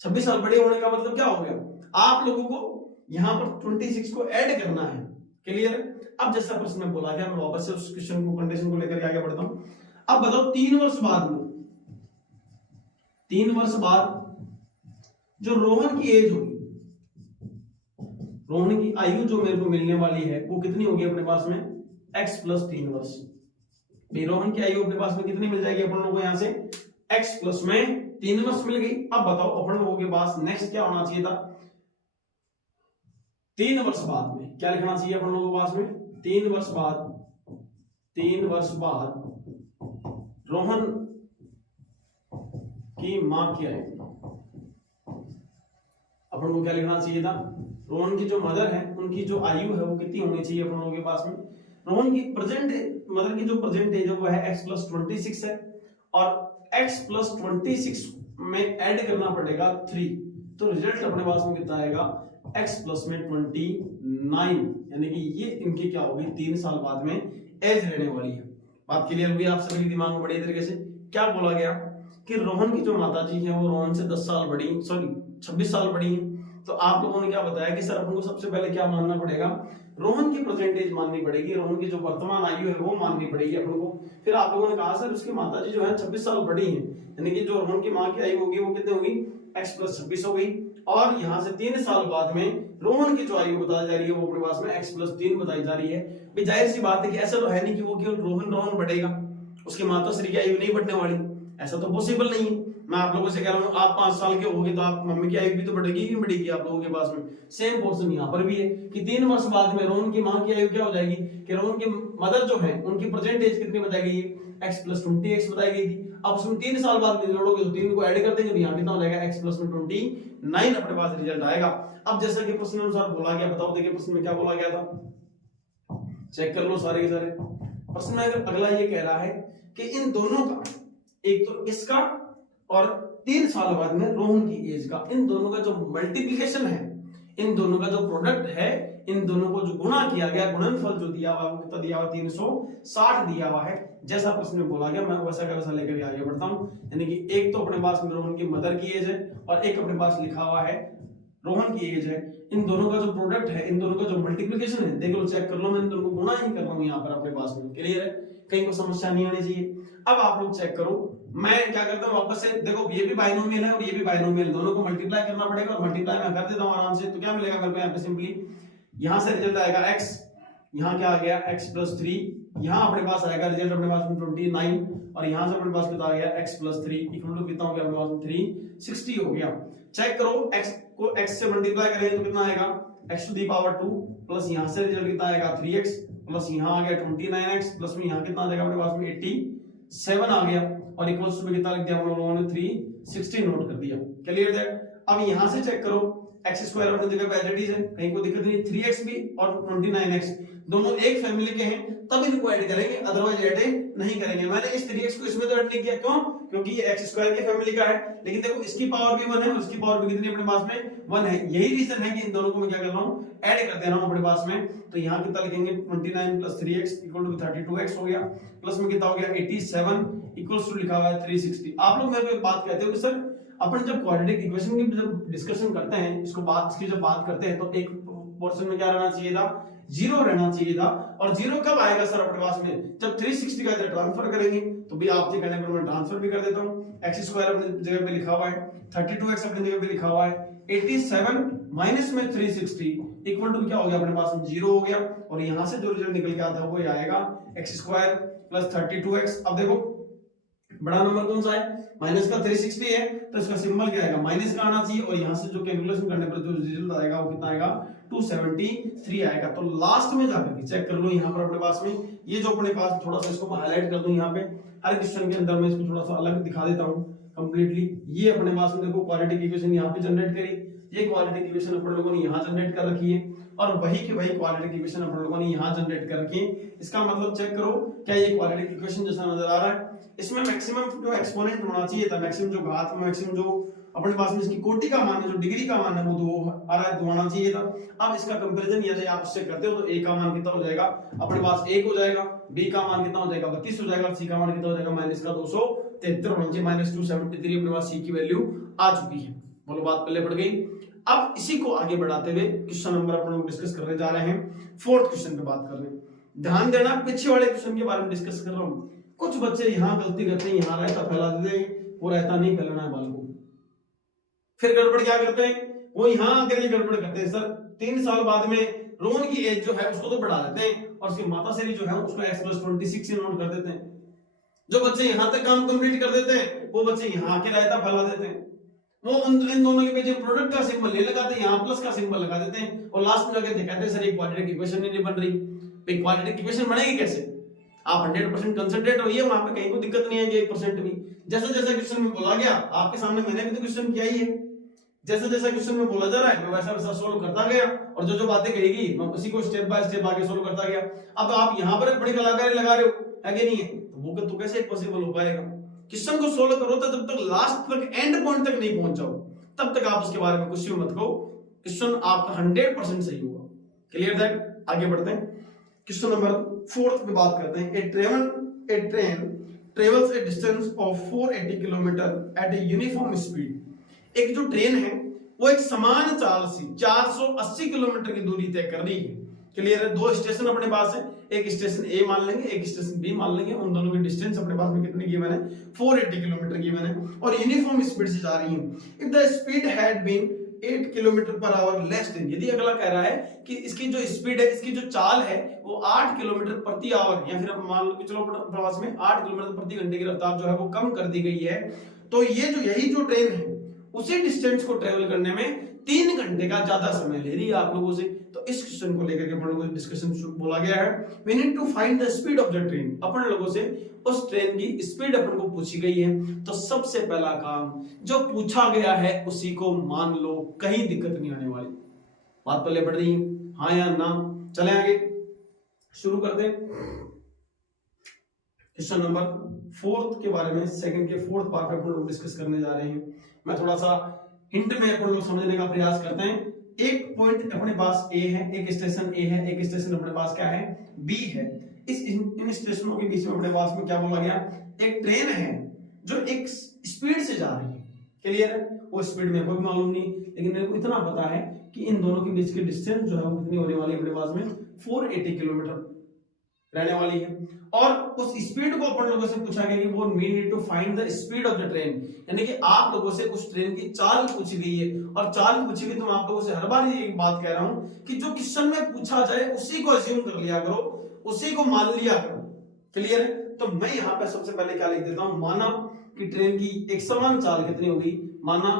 26 साल बड़े होने का मतलब क्या हो गया, आप लोगों को यहाँ पर 26 को ऐड करना है। क्लियर? अब जैसा प्रश्न में बोला गया, मैं वापस से उस क्वेश्चन को, कंडीशन को लेकर आगे बढ़ता हूं। अब बताओ 3 वर्ष बाद में, 3 वर्ष बाद जो रोहन की एज होगी, रोहन की आयु जो मेरे को मिलने वाली है वो कितनी होगी अपने पास में, x प्लस 3 वर्ष। रोहन की आयु अपने पास में कितनी मिल जाएगी अपन लोगों को, यहां से x प्लस में 3 वर्ष मिल गई। अब बताओ अपन लोगों के पास नेक्स्ट क्या होना चाहिए था, 3 वर्ष बाद में क्या लिखना चाहिए अपन लोगों के पास में, 3 वर्ष बाद, 3 वर्ष बाद रोहन की मां की आयु, अपन को क्या लिखना चाहिए था, रोहन की जो मदर है उनकी जो आयु है वो कितनी होनी चाहिए अपन लोगों के पास में। रोहन की प्रेजेंट मदर की जो प्रेजेंट एज है वो है x प्लस 26 है, और x प्लस 26 में ऐड करना पड़ेगा 3, तो रिजल्ट अपने पास में कितना आएगा, x प्लस में 29, यानी कि ये इनकी क्या होगी, 3 साल बाद में एज रहने वाली है। बात क्लियर हुई आप सभी के दिमाग में बढ़िया तरीके से? क्या बोला गया कि रोहन की जो माताजी है वो रोहन से 10 साल बड़ी, सॉरी 26 साल बड़ी है। तो आप लोगों ने क्या बताया कि सर अपन को सबसे पहले क्या मानना पड़ेगा, रोहन की परसेंटेज माननी पड़ेगी, रोहन की जो वर्तमान आयु है वो माननी पड़ेगी अपन को। फिर आप लोगों ने कहा सर उसकी माताजी जो है 26 साल बड़ी है, यानी कि जो रोहन की मां की आयु होगी वो कितनी होगी, x प्लस 26 हो गई। और यहाँ से 3 साल बाद में रोहन की जो आयु बताई जा रही है वो अपने पास में x प्लस 3 बताई जा रही है। जाहिर सी बात है कि ऐसा तो है नहीं कि वो केवल रोहन बढ़ेगा, उसकी माताश्री की आयु नहीं बढ़ने वाली, ऐसा तो पॉसिबल नहीं है। मैं आप लोगों से कह रहा हूँ आप 5 साल के होगे तो आप मम्मी की आयु भी तो बढ़ेगी ही बढ़ेगी आप लोगों के पास में। सेम पोर्शन यहाँ पर भी है कि 3 वर्ष बाद में रोहन की मां की आयु क्या हो जाएगी, कि रोहन की मदर जो है उनकी प्रेजेंट एज कितनी बताई गई है, x प्लस 20x बताई गई थी। अब उसमें 3 साल बाद में जोड़ोगे तो 3 को ऐड कर देंगे तो यहाँ कितना हो जाएगा, x प्लस में 29 अपने पास रिजल्ट आएगा। अब जैसा कि प्रश्न अनुसार बोला गया, बताओ देखिए प्रश्न में क्या बोला गया था, चेक कर लो सारे के सारे। प्रश्न में अगला ये कह रहा है कि इन दोनों का, एक तो इसका और 3 साल बाद में रोहन की एज का, इन दोनों का जो मल्टीप्लिकेशन है, इन दोनों का जो प्रोडक्ट है, इन दोनों को जो गुणा किया गया, गुणनफल जो दिया हुआ वो कितना दिया हुआ, 360 दिया हुआ है। जैसा प्रश्न में बोला गया मैं वैसा का वैसा लेकर आगे बढ़ता हूं। यानी कि एक तो अपने पास में रोहन की मदर की एज है और एक अपने पास लिखा हुआ है रोहन की एज है। इन दोनों का जो प्रोडक्ट है, इन दोनों का जो मल्टीप्लिकेशन है, देख लो चेक कर लो, मैं इन दोनों को गुणा ही कर रहा हूं यहाँ पर अपने पास में। क्लियर है, कहीं को समस्या नहीं आनी चाहिए। अब आप लोग चेक करो, मैं क्या करता हूं वापस से, देखो ये भी बाइनोमियल है और ये भी बाइनोमियल, दोनों को मल्टीप्लाई करना पड़ेगा और मल्टीप्लाई मैं कर देता हूं आराम से। तो क्या मिलेगा मेरे को यहाँ पे, सिंपली यहां से रिजल्ट आएगा x, यहाँ क्या आ गया x प्लस 3, यहाँ अपने पास आएगा रिजल्ट अपने पास में 29 और यहाँ से अपने पास कितना आ गया x प्लस 3 इक्वल टू कितना हो गया अपने पास में 360 हो गया। चेक करो x को x से मल्टीप्लाई करेंगे तो कितना आएगा, x to the power 2 plus यहाँ से रिजल्ट कितना आएगा 3x प्लस यहाँ आ गया 29x प्लस में यहाँ कितना आ जाएगा अपने पास में 87 आ गया और इक्वल्स टू में कितना लिख दिया हम लोगों ने 360 नोट कर दिया। Clear that. अब यहाँ से चेक करो, एक्स स्क्वायर अपनी जगह पे एज इट इज है, कहीं को दिक्कत नहीं। 3x भी और 29x दोनों एक फैमिली के हैं, तब इनको ऐड करेंगे, अदरवाइज ऐड नहीं करेंगे। मैंने इस 3x को इसमें तो ऐड नहीं किया, क्यों? क्योंकि ये x स्क्वायर की फैमिली का है, लेकिन देखो इसकी पावर भी 1 है और इसकी पावर भी कितनी अपने पास में 1 है। यही रीजन है कि इन दोनों को मैं क्या कर रहा हूं, ऐड कर दे रहा हूं अपने पास में। तो यहाँ कितना लिखेंगे 29 plus 3x equal to 32x हो गया, प्लस में कितना हो गया 87 इक्वल्स टू लिखा हुआ है 360। आप लोग मेरे को एक बात कहते हो कि सर अपन जब क्वाड्रेटिक इक्वेशन की जब डिस्कशन करते हैं, इसकी जब बात करते हैं तो एक पोर्शन में क्या रहना चाहिए था, 0 रहना चाहिए था। और 0 कब आएगा सर अपने पास में, जब 360 का इधर ट्रांसफर करेंगे। तो भी आपके कहने पर मैं ट्रांसफर भी कर देता हूं। x स्क्वायर अपनी जगह पे लिखा हुआ है, 32x अपनी जगह पे लिखा हुआ है, 87 माइनस में 360 इक्वल टू क्या हो गया अपने पास में 0 हो गया। और यहां से जो रिजल्ट निकल के आता है वो आएगा x स्क्वायर प्लस 32x। अब देखो बड़ा नंबर कौन सा है, माइनस का 360 है, तो इसका सिंबल क्या आएगा, माइनस का आना चाहिए। और यहां से जो कैलकुलेशन करने पर जो रिजल्ट आएगा वो कितना आएगा 273 आएगा। तो लास्ट में जाकर के चेक कर लो यहाँ पर अपने पास में, ये जो अपने पास थोड़ा सा इसको हाईलाइट कर दूं यहाँ पे, हर क्वेश्चन के अंदर मैं इसको थोड़ा सा अलग दिखा देता हूँ कंप्लीटली। ये अपने पास में देखो क्वाड्रेटिक इक्वेशन यहाँ पे जनरेट करी, ये क्वाड्रेटिक इक्वेशन अपन लोगों ने यहाँ जनरेट कर रखी है, और वही की वही क्वाड्रेटिक इक्वेशन अपन लोगों ने यहाँ जनरेट कर रखी है। इसका मतलब चेक करो क्या ये क्वाड्रेटिक इक्वेशन जैसा नजर आ रहा है? इसमें मैक्सिमम जो एक्सपोनेंट होना चाहिए था, मैक्सिमम जो घात में मैक्सिमम जो अपने पास में इसकी कोटि का मान है, जो डिग्री का मान है, वो 2 आ रहा है, 2 आना चाहिए था। अब इसका कंपैरिजन यदि आप उससे करते हो तो a का मान कितना हो जाएगा अपने पास 1 हो जाएगा, b का मान कितना हो जाएगा 32 हो जाएगा, c का मान कितना हो जाएगा माइनस का 273 होना चाहिए, माइनस 273 अपने पास c की वैल्यू आ चुकी है। बोलो बात पहले बढ़ गई। अब इसी को आगे बढ़ाते हुए क्वेश्चन नंबर अपन लोग डिस्कस करने जा रहे हैं, 4th क्वेश्चन पे बात कर रहे हैं। ध्यान देना पीछे वाले क्वेश्चन के बारे में डिस्कस कर रहा हूँ। कुछ बच्चे यहाँ गलती करते हैं, यहाँ रहता फैला देते हैं, वो रहता नहीं फैलाना है बाल को, फिर गड़बड़ क्या करते हैं, वो यहाँ आकर के गड़बड़ करते हैं। सर 3 साल बाद में रोहन की एज जो है उसको तो बढ़ा देते हैं और उसकी माता श्री जो है उसको x+26 से नोट कर देते हैं। जो बच्चे यहाँ तक काम कंप्लीट कर देते हैं वो बच्चे यहाँ के रायता फैला देते हैं। वो इन दोनों के बीच प्रोडक्ट का सिंबल नहीं लगाते, यहाँ प्लस का सिंबल लगा देते हैं और लास्ट में जाके कहते हैं सर एक क्वाड्रेटिक इक्वेशन नहीं बन रही। भाई क्वाड्रेटिक इक्वेशन बनेगी कैसे? आप 100% कंसंट्रेट रहिए, वहां पे कहीं को दिक्कत नहीं आएगी 1% भी। जैसा जैसा क्वेश्चन में बोला गया आपके सामने, मैंने भी तो क्वेश्चन किया ही है, जैसा जैसा क्वेश्चन में बोला जा रहा है मैं वैसा वैसा सोल्व करता गया और जो जो बातें कहेगी मैं उसी को स्टेप बाय स्टेप आगे सोल्व करता गया। अब आप यहाँ पर बड़ी कलाकारी लगा रहे हो, है कि नहीं है? तो वो कैसे पॉसिबल हो पाएगा? क्वेश्चन को सोल्व करो तो जब तक लास्ट तक एंड पॉइंट तक नहीं पहुंच जाओ तब तक आप उसके बारे में कुछ भी मत कहो, क्वेश्चन आपका 100% सही होगा। Clear that? आगे बढ़ते हैं, क्वेश्चन नंबर 4th पे बात करते हैं। A train travels a distance of 480 kilometre at a uniform speed. एक जो ट्रेन है वो एक समान चाल से 480 किलोमीटर की दूरी तय कर रही है। क्लियर है? 2 स्टेशन अपने पास है, एक स्टेशन ए मान लेंगे, एक स्टेशन बी मान लेंगे। उन दोनों की डिस्टेंस अपने पास में कितनी गिवन है? 480 किलोमीटर गिवन है और यूनिफॉर्म स्पीड से जा रही है। If the speed had been 8 kilometre per hour less than, यदि अगला कह रहा है कि इसकी जो स्पीड है, इसकी जो चाल है वो 8 किलोमीटर प्रति आवर या फिर मान लो कि चलो प्रवास में 8 किलोमीटर प्रति घंटे की रफ्तार जो है वो कम कर दी गई है, तो ये जो यही जो ट्रेन है उसी डिस्टेंस को ट्रेवल करने में 3 घंटे का ज्यादा समय ले रही है आप लोगों से। तो इस क्वेश्चन को लेकर के अपन लोगों को डिस्कशन बोला गया है, we need to find the speed of the train. अपन लोगों से उस ट्रेन की स्पीड अपन को पूछी गई है, तो सबसे पहला काम जो पूछा गया है उसी को मान लो, कहीं दिक्कत नहीं आने वाली। बात पहले बढ़ रही है, हाँ या ना? चले आगे शुरू कर दे। क्वेश्चन नंबर 4th के बारे में, सेकंड के 4th पार्ट में अपन लोग डिस्कस करने जा रहे हैं। मैं थोड़ा सा हिंट में अपन लोग समझने का प्रयास करते हैं। एक पॉइंट अपने पास ए है, एक स्टेशन ए है, एक स्टेशन अपने पास क्या है? बी है। इन स्टेशनों के बीच में अपने पास में क्या बोला गया? एक ट्रेन है जो एक स्पीड से जा रही है। क्लियर है? वो स्पीड में कोई मालूम नहीं, लेकिन मेरे को इतना पता है कि इन दोनों के बीच की डिस्टेंस जो है वो कितनी होने वाली है अपने पास में? 480 किलोमीटर रहने वाली है। और उस स्पीड को अपन लोगों से पूछा गया कि वो we need to find the speed of the train, यानी कि आप लोगों से उस ट्रेन की चाल पूछी गई है। और चाल पूछी गई तो मैं आप लोगों से हर बार ये एक बात कह रहा हूं कि जो क्वेश्चन में पूछा जाए उसी को अज्यूम कर लिया करो, उसी को मान लिया करो। क्लियर है? तो मैं यहाँ पे सबसे पहले क्या लिख देता हूं, माना कि ट्रेन की एक समान चाल कितनी होगी? माना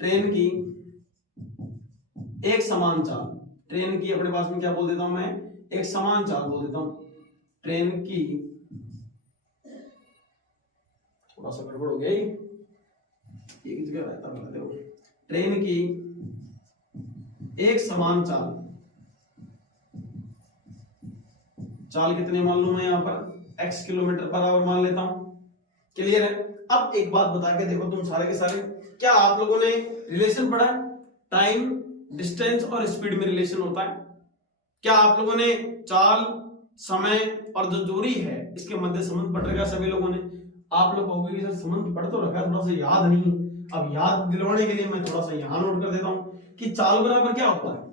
ट्रेन की एक समान चाल, ट्रेन की अपने पास में क्या बोल देता हूं मैं? एक समान चाल बोल देता हूं। ट्रेन की, थोड़ा सा गड़बड़ हो गया, एक जगह रहता है, देखो ट्रेन की एक समान चाल, चाल कितने मान लूं मैं? यहां पर x किलोमीटर पर आवर मान लेता हूं। क्लियर है? अब एक बात बता के देखो तुम सारे के सारे, क्या आप लोगों ने रिलेशन पढ़ा है? टाइम, डिस्टेंस और स्पीड में रिलेशन होता है। क्या आप लोगों ने चाल, समय और जो दूरी है इसके मध्य संबंध पढ़ रखा सभी लोगों ने? आप लोग कहोगे कि सर संबंध पढ़ तो रखा, थोड़ा सा याद नहीं। अब याद दिलवाने के लिए मैं थोड़ा सा यहां नोट कर देता हूं कि चाल बराबर क्या होता है?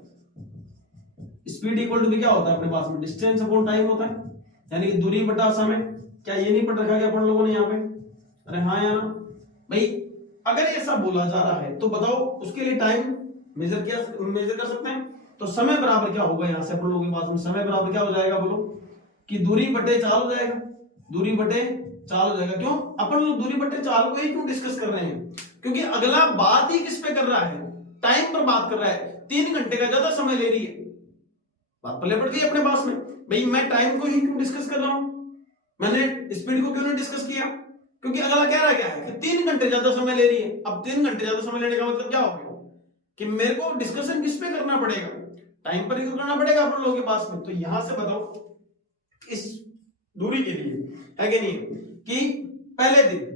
स्पीड इक्वल टू क्या होता है अपने पास में? डिस्टेंस अपॉन टाइम होता है, यानी कि दूरी बटा समय। क्या ये नहीं पढ़ रखा है अपन लोगों ने यहाँ पे? अरे हाँ यार भाई, अगर ऐसा बोला जा रहा है तो बताओ उसके लिए टाइम मेजर कर सकते हैं, तो समय बराबर क्या होगा? यहां से अपन लोगों के पास में समय बराबर क्या हो जाएगा? बोलो कि दूरी बटे चाल हो जाएगा, दूरी बटे चाल हो जाएगा। क्यों अपन लोग दूरी बटे चाल को ही क्यों डिस्कस कर रहे हैं? क्योंकि अगला बात ही किस पे कर रहा है? टाइम पर बात कर रहा है, 3 घंटे का ज्यादा समय ले रही है। बात पहले पड़ गई अपने पास में, भाई मैं टाइम को ही क्यों डिस्कस कर रहा हूं? मैंने स्पीड को क्यों नहीं डिस्कस किया? क्योंकि अगला कह रहा क्या है कि 3 घंटे ज्यादा समय ले रही है। अब 3 घंटे ज्यादा समय लेने का मतलब क्या हो गया कि मेरे को डिस्कशन किस पे करना पड़ेगा, टाइम पर ही तो करना पड़ेगा अपन लोगों के पास में। तो यहां से बताओ इस दूरी के लिए है कि नहीं कि पहले दिन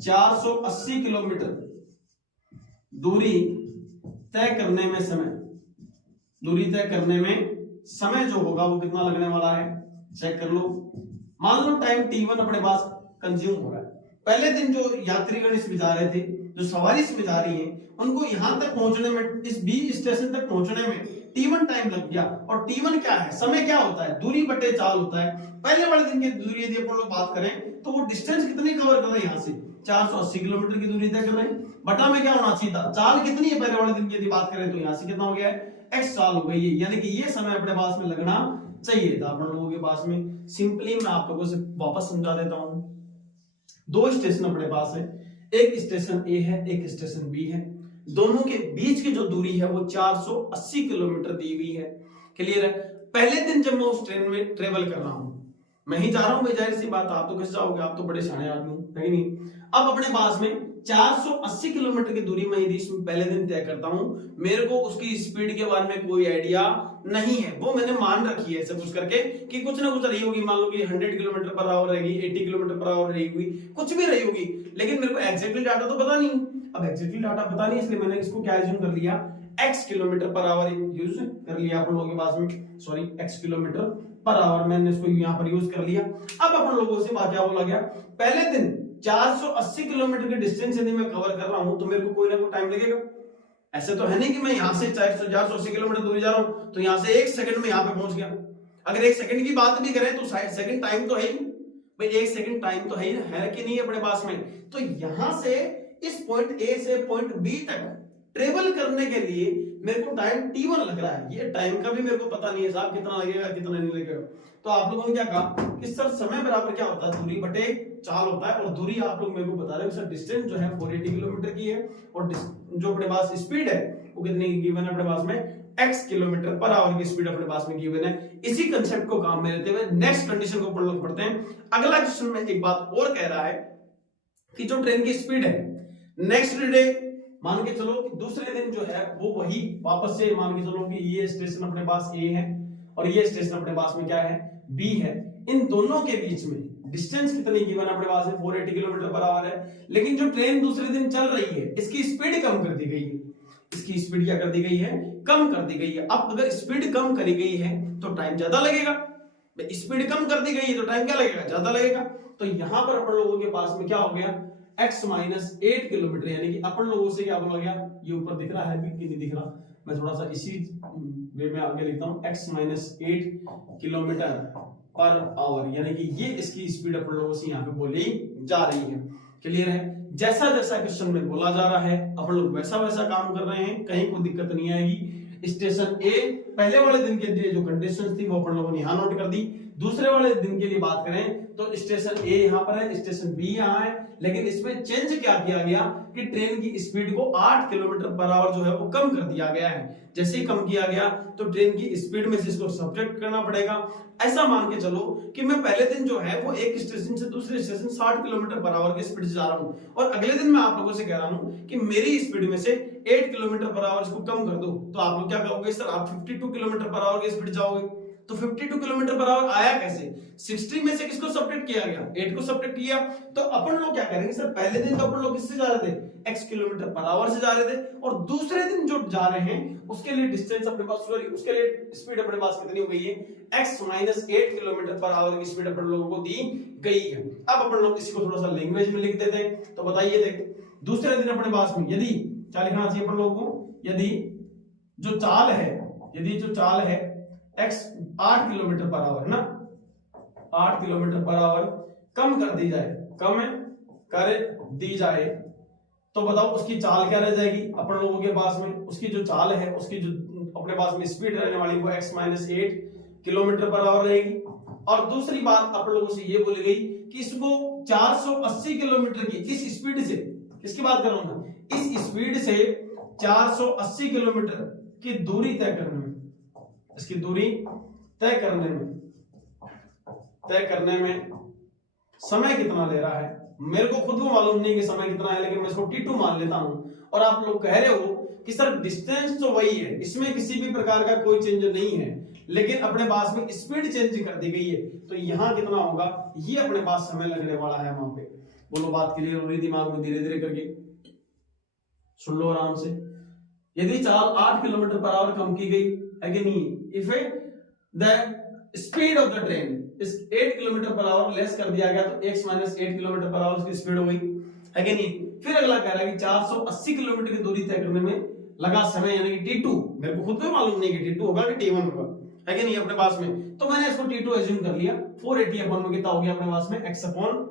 480 किलोमीटर दूरी तय करने में समय जो होगा वो कितना लगने वाला है, चेक कर लो। मान लो टाइम t1 अपने पास कंज्यूम हो रहा है। पहले दिन जो यात्रीगण इसमें जा रहे थे, जो सवारी इसमें जा रही है, उनको यहां तक पहुंचने में, इस बी स्टेशन तक पहुंचने में t1 टाइम लग गया। और t1 क्या है, समय क्या होता है, दूरी बटे चाल होता है। पहले वाले दिन की दूरी यदि अपन लोग बात करें तो वो डिस्टेंस कितनी कवर कर रहे हैं, यहां से 480 किलोमीटर की दूरी तय कर रहे हैं। बटा में क्या होना चाहिए था, चाल कितनी है पहले वाले दिन की यदि बात करें तो यहां से कितना हो गया है, x चाल हो गई है। यानी कि ये समय अपने पास में लगना चाहिए था अपन लोगों के पास में। सिंपली मैं आप लोगों से वापस समझा देता हूं। 2 स्टेशन अपने पास है, एक स्टेशन ए है, एक स्टेशन बी है। दोनों के बीच की जो दूरी है वो 480 किलोमीटर दी हुई है। क्लियर है? पहले दिन जब मैं उस ट्रेन में ट्रेवल कर रहा हूं, मैं ही जा रहा हूं भाई, जाहिर सी बात, आप तो कैसे जाओगे, आप तो बड़े सियाने आदमी कहीं नहीं। अब अपने पास में 480 किलोमीटर की दूरी में यदि इसमें पहले दिन तय करता हूं, मेरे को उसकी स्पीड के बारे में कोई आइडिया नहीं है। वो मैंने मान रखी है ऐसे कुछ करके कि कुछ ना कुछ रही होगी, मान लो कि 100 किलोमीटर पर आवर रहेगी, 80 किलोमीटर पर आवर रही होगी, कुछ भी रही होगी, लेकिन मेरे को एग्जैक्टली डाटा तो पता नहीं। अब एग्जैक्टली डाटा पता नहीं, इसलिए मैंने इसको क्या एज्यूम कर लिया, x kilometre per our use कर लिया अपन लोगों के पास में, sorry x kilometre per our मैंने इसको यहां पर यूज कर लिया। अब अपन लोगों से बात क्या बोला गया, पहले दिन 480 किलोमीटर के डिस्टेंस यदि मैं कवर कर रहा हूं तो मेरे को कोई ना कोई टाइम लगेगा। ऐसे तो है नहीं कि मैं यहां से 480 किलोमीटर दूरी जा रहा हूं तो यहां से 1 सेकंड में यहां पे पहुंच गया। अगर 1 सेकंड की बात भी करें तो सेकंड टाइम तो है ही भाई, 1 सेकंड टाइम तो है कि नहीं अपने पास में। तो यहां से इस पॉइंट ए से पॉइंट बी तक ट्रेवल करने के लिए मेरे को टाइम t1 लग रहा है। ये टाइम का भी मेरे को पता नहीं है साहब कितना लगेगा कितना नहीं लगेगा। तो आप लोगों ने क्या कहा कि सर समय बराबर क्या होता है, दूरी बटे चाल होता है। और दूरी आप लोग मेरे को बता रहे हो सर डिस्टेंस जो है 480 किलोमीटर की है, और जो अपने पास स्पीड है वो कितनी गिवन है अपने पास में, x किलोमीटर पर आवर की स्पीड अपने पास में गिवन है। इसी कंसेप्ट को काम में लेते हुए नेक्स्ट कंडीशन को अपन लोग पढ़ते हैं। अगला क्वेश्चन में एक बात और कह रहा है कि जो ट्रेन की स्पीड है नेक्स्ट डे, मान के चलो कि दूसरे दिन जो है वो वही वापस से मान के चलो कि ये स्टेशन अपने पास ए है और ये स्टेशन अपने पास में क्या है, बी है। इन दोनों के बीच में डिस्टेंस कितनी गिवन अपने पास है, 480 किलोमीटर पर आवर है। लेकिन जो ट्रेन दूसरे दिन चल रही है इसकी स्पीड कम कर दी गई है, इसकी स्पीड क्या कर दी गई है, कम कर दी गई है। अब अगर स्पीड कम करी गई है तो टाइम ज्यादा लगेगा, स्पीड कम कर दी गई है तो टाइम क्या लगेगा, ज्यादा लगेगा। तो यहां पर अपन लोगों के पास में क्या हो गया, x माइनस 8 किलोमीटर, यानी कि अपन लोगों से क्या बोला गया, ये ऊपर दिख रहा है कि नहीं दिख रहा, मैं थोड़ा सा इसी वे में आगे लिखता हूं, x minus 8 kilometre per our, यानी कि ये इसकी स्पीड अपन लोगों से यहाँ पे बोली जा रही है। क्लियर है? जैसा जैसा क्वेश्चन में बोला जा रहा है अपन लोग वैसा वैसा काम कर रहे हैं, कहीं कोई दिक्कत नहीं आएगी। स्टेशन ए पहले वाले दिन के लिए जो कंडीशंस थी वो अपन लोगों ने यहाँ नोट कर दी। दूसरे वाले दिन के लिए बात करें तो स्टेशन ए यहां पर है, स्टेशन बी यहां है, लेकिन इसमें चेंज क्या किया गया कि ट्रेन की स्पीड को 8 किलोमीटर पर आवर जो है वो कम कर दिया गया है। जैसे ही कम किया गया तो ट्रेन की स्पीड में से इसको सब्ट्रैक्ट करना पड़ेगा। ऐसा मान के चलो कि मैं पहले दिन जो है वो एक स्टेशन से दूसरे स्टेशन 60 किलोमीटर पर आवर की स्पीड से जा रहा हूं, और अगले दिन मैं आप लोगों से कह रहा हूं कि मेरी स्पीड में से 8 किलोमीटर पर आवर इसको कम कर दो। तो आप लोग क्या कहोगे, सर आप 52 किलोमीटर पर आवर की स्पीड जाओगे। तो 52 किलोमीटर पर आवर आया कैसे, 60 में से किसको सब्ट्रैक्ट किया गया, 8 को सब्ट्रैक्ट किया। तो अपन लोग क्या करेंगे, सर पहले दिन तो अपन लोग किससे जा रहे थे, x किलोमीटर पर आवर से जा रहे थे, और दूसरे दिन जो जा रहे हैं उसके लिए डिस्टेंस अपने पास, सॉरी उसके लिए स्पीड अपने पास कितनी हो गई है, x minus 8 kilometre per our की स्पीड अपन लोगों को दी गई है। अब अपन लोग इसी को थोड़ा सा लैंग्वेज में लिख देते हैं। तो बताइए, देख दूसरे दिन अपने पास में यदि क्या लिखना चाहिए अपन लोगों को, यदि जो चाल है x 8 किलोमीटर पर आवर ना, 8 किलोमीटर पर आवर कम कर दी जाए, कम कर दी जाए, तो बताओ उसकी चाल क्या रह जाएगी अपन लोगों के पास में। उसकी जो चाल है, उसकी जो अपने पास में स्पीड रहने वाली वो x minus 8 kilometre per our रहेगी। और दूसरी बात अपन लोगों से ये बोली गई कि इसको 480 किलोमीटर की इस स्पीड से, किसकी बात कर रहा हूं मैं, इस स्पीड से 480 किलोमीटर की दूरी तय करने में, इसकी दूरी तय करने में समय कितना ले रहा है। मेरे को खुद को मालूम नहीं कि समय कितना है, लेकिन मैं इसको T2 मान लेता हूं। और आप लोग कह रहे हो कि सर डिस्टेंस तो वही है, इसमें किसी भी प्रकार का कोई चेंज नहीं है, लेकिन अपने पास में स्पीड चेंज कर दी गई है, तो यहाँ कितना होगा, ये अपने पास समय लगने वाला है वहां पे। बोलो बात क्लियर हो रही दिमाग में? धीरे धीरे करके सुन लो आराम से। यदि चाल 8 किलोमीटर पर आवर कम की गई है कि नहीं, if the speed of the train इस 8 किलोमीटर पर आवर लेस कर दिया गया, तो x minus 8 kilometre per our की स्पीड हो गई है कि नहीं। फिर अगला कह रहा है कि 480 किलोमीटर की दूरी तय करने में लगा समय, यानी कि T2। मेरे को खुद को मालूम नहीं कि T2 होगा कि T1 होगा, है कि नहीं अपने पास में। तो मैंने इसको T2 एज्यूम कर लिया। 480 अपॉन में कितना हो गया अपने पास में, x अपॉन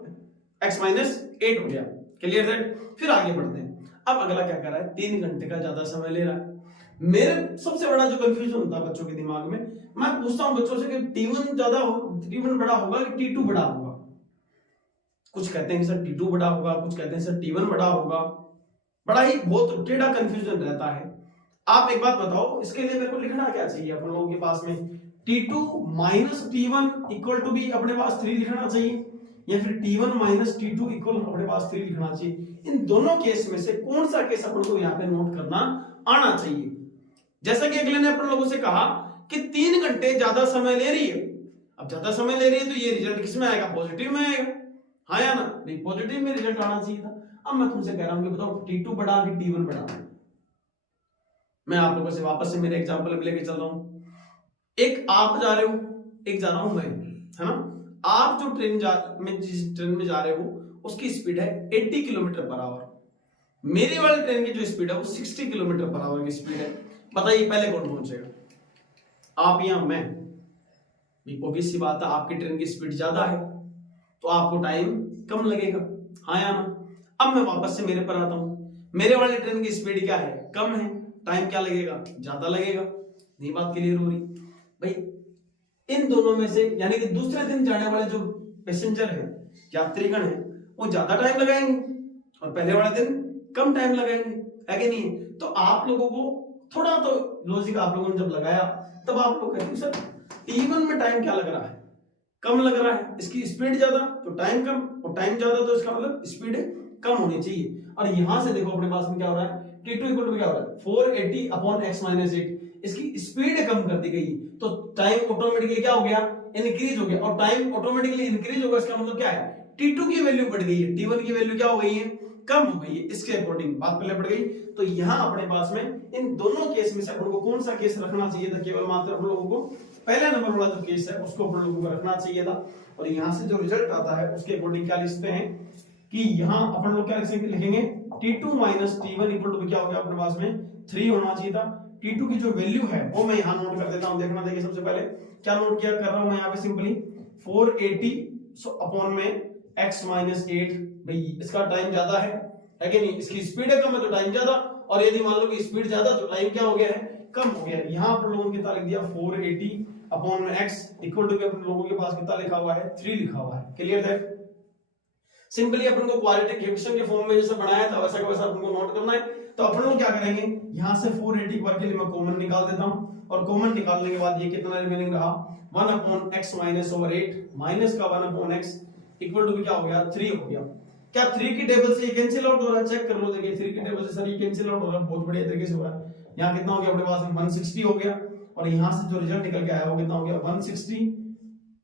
x माइनस 8 हो गया। Clear that? फिर आगे बढ़ते हैं। अब अगला क्या कर रहा है, 3 घंटे का ज्यादा समय ले रहा है। मेरे सबसे बड़ा जो कंफ्यूजन होता है बच्चों के दिमाग में, मैं पूछता हूं बच्चों से कि T1 बड़ा होगा कि T2 बड़ा होगा। कुछ कहते हैं कि सर T2 बड़ा होगा, कुछ कहते हैं सर T1 बड़ा होगा। बड़ा ही बहुत टेढ़ा कंफ्यूजन रहता है। आप एक बात बताओ, इसके लिए मेरे को लिखना क्या चाहिए अपन लोगों के पास में, T2 minus T1 equal to भी अपने पास 3 लिखना चाहिए, या फिर T1 माइनस T2 इक्वल अपने पास 3 लिखना चाहिए। इन दोनों केस में से कौन सा केस अपन को यहाँ पे नोट करना आना चाहिए। जैसा कि अगले ने अपन लोगों से कहा कि 3 घंटे ज्यादा समय ले रही है। अब ज्यादा समय ले रही है तो ये रिजल्ट किसमें आएगा, पॉजिटिव में आएगा, हाँ या ना? नहीं, पॉजिटिव में रिजल्ट आना चाहिए था। अब मैं तुमसे कह रहा हूं कि बताओ T2 बड़ा कि T1 बड़ा। मैं आप लोगों से वापस से मेरे एग्जांपल लेके चल रहा हूं। एक आप जा रहे हो, एक जा रहा हूं मैं, है ना। आप जो जिस ट्रेन में जा रहे हो उसकी स्पीड है 80 किलोमीटर पर आवर। मेरे वाले ट्रेन की जो स्पीड है वो 60 किलोमीटर पर आवर की स्पीड है। बताइए पहले कौन पहुंचेगा, आप या मैं? ऑब्वियस सी बात है, आपकी ट्रेन की स्पीड ज्यादा है तो आपको टाइम कम लगेगा, हाँ या ना। अब मैं वापस से मेरे पर आता हूं। मेरे वाले ट्रेन की स्पीड क्या है, कम है, टाइम क्या लगेगा, ज्यादा लगेगा। नहीं बात क्लियर हो रही भाई? इन दोनों में से यानी कि दूसरे दिन जाने वाले जो पैसेंजर है, यात्रीगण है, वो ज्यादा टाइम लगाएंगे और पहले वाले दिन कम टाइम लगाएंगे, है कि नहीं? तो आप लोगों को थोड़ा तो लॉजिक आप लोगों ने जब लगाया तब आप लोग कहते हैं सर T1 में टाइम क्या लग रहा है, कम लग रहा है, इसकी स्पीड ज्यादा तो टाइम कम, और टाइम ज्यादा तो इसका मतलब स्पीड कम होनी चाहिए। और यहां से देखो अपने पास में क्या हो रहा है, T2 इक्वल टू क्या हो रहा है, 480 अपॉन x माइनस 8। इसकी स्पीड कम कर दी गई तो टाइम ऑटोमेटिकली क्या हो गया, इंक्रीज हो गया। और टाइम ऑटोमेटिकली इंक्रीज होगा, इसका मतलब क्या है, T2 की वैल्यू बढ़ गई है, T1 की वैल्यू क्या हो गई है, कम हो गई है। इसके अकॉर्डिंग बात पहले बढ़ गई। तो यहां अपने पास में इन दोनों केस में से अपन को कौन सा केस रखना चाहिए था, केवल मात्र अपन लोगों को पहले नंबर वाला जो केस है उसको अपन लोगों को रखना चाहिए था। और यहां से जो रिजल्ट आता है उसके अकॉर्डिंग क्या लिखते हैं कि यहां अपन लोग क्या लिखेंगे, T2 minus T1 equal to क्या हो गया अपने पास में 3 होना चाहिए था। T2 की जो वैल्यू है वो मैं यहां नोट कर देता हूं। देखना, देखिए सबसे पहले क्या नोट किया कर रहा हूं मैं यहां पे, सिंपली 480 अपॉन में x माइनस 8। भाई इसका टाइम ज्यादा है कि नहीं, इसकी स्पीड कम है तो टाइम ज्यादा, और यदि मान लो कि स्पीड ज्यादा तो टाइम क्या हो गया है, कम हो गया है। यहां पर लोगों ने कितना लिख दिया, 480 अपॉन में x इक्वल टू अपन लोगों के पास कितना लिखा हुआ है, 3 लिखा हुआ है। Clear that? सिंपली अपन को क्वाड्रेटिक इक्वेशन के फॉर्म में जैसे बनाया था वैसा का वैसा अपन को नोट करना है। तो अपन लोग क्या करेंगे, यहां से 480 वर्ग के लिए मैं कॉमन निकाल देता हूं, और कॉमन निकालने के बाद ये कितना रिमेनिंग रहा, 1 upon x minus over 8 minus का 1 अपॉन x इक्वल टू क्या हो गया, 3 हो गया। क्या 3 की टेबल से ये कैंसिल आउट हो रहा है, चेक कर लो। देखिए 3 की टेबल से सर ये कैंसिल आउट हो रहा है, बहुत बढ़िया तरीके से हो रहा है। यहाँ कितना हो गया अपने पास में 160 हो गया, और यहाँ से जो रिजल्ट निकल के आया वो कितना हो गया 160।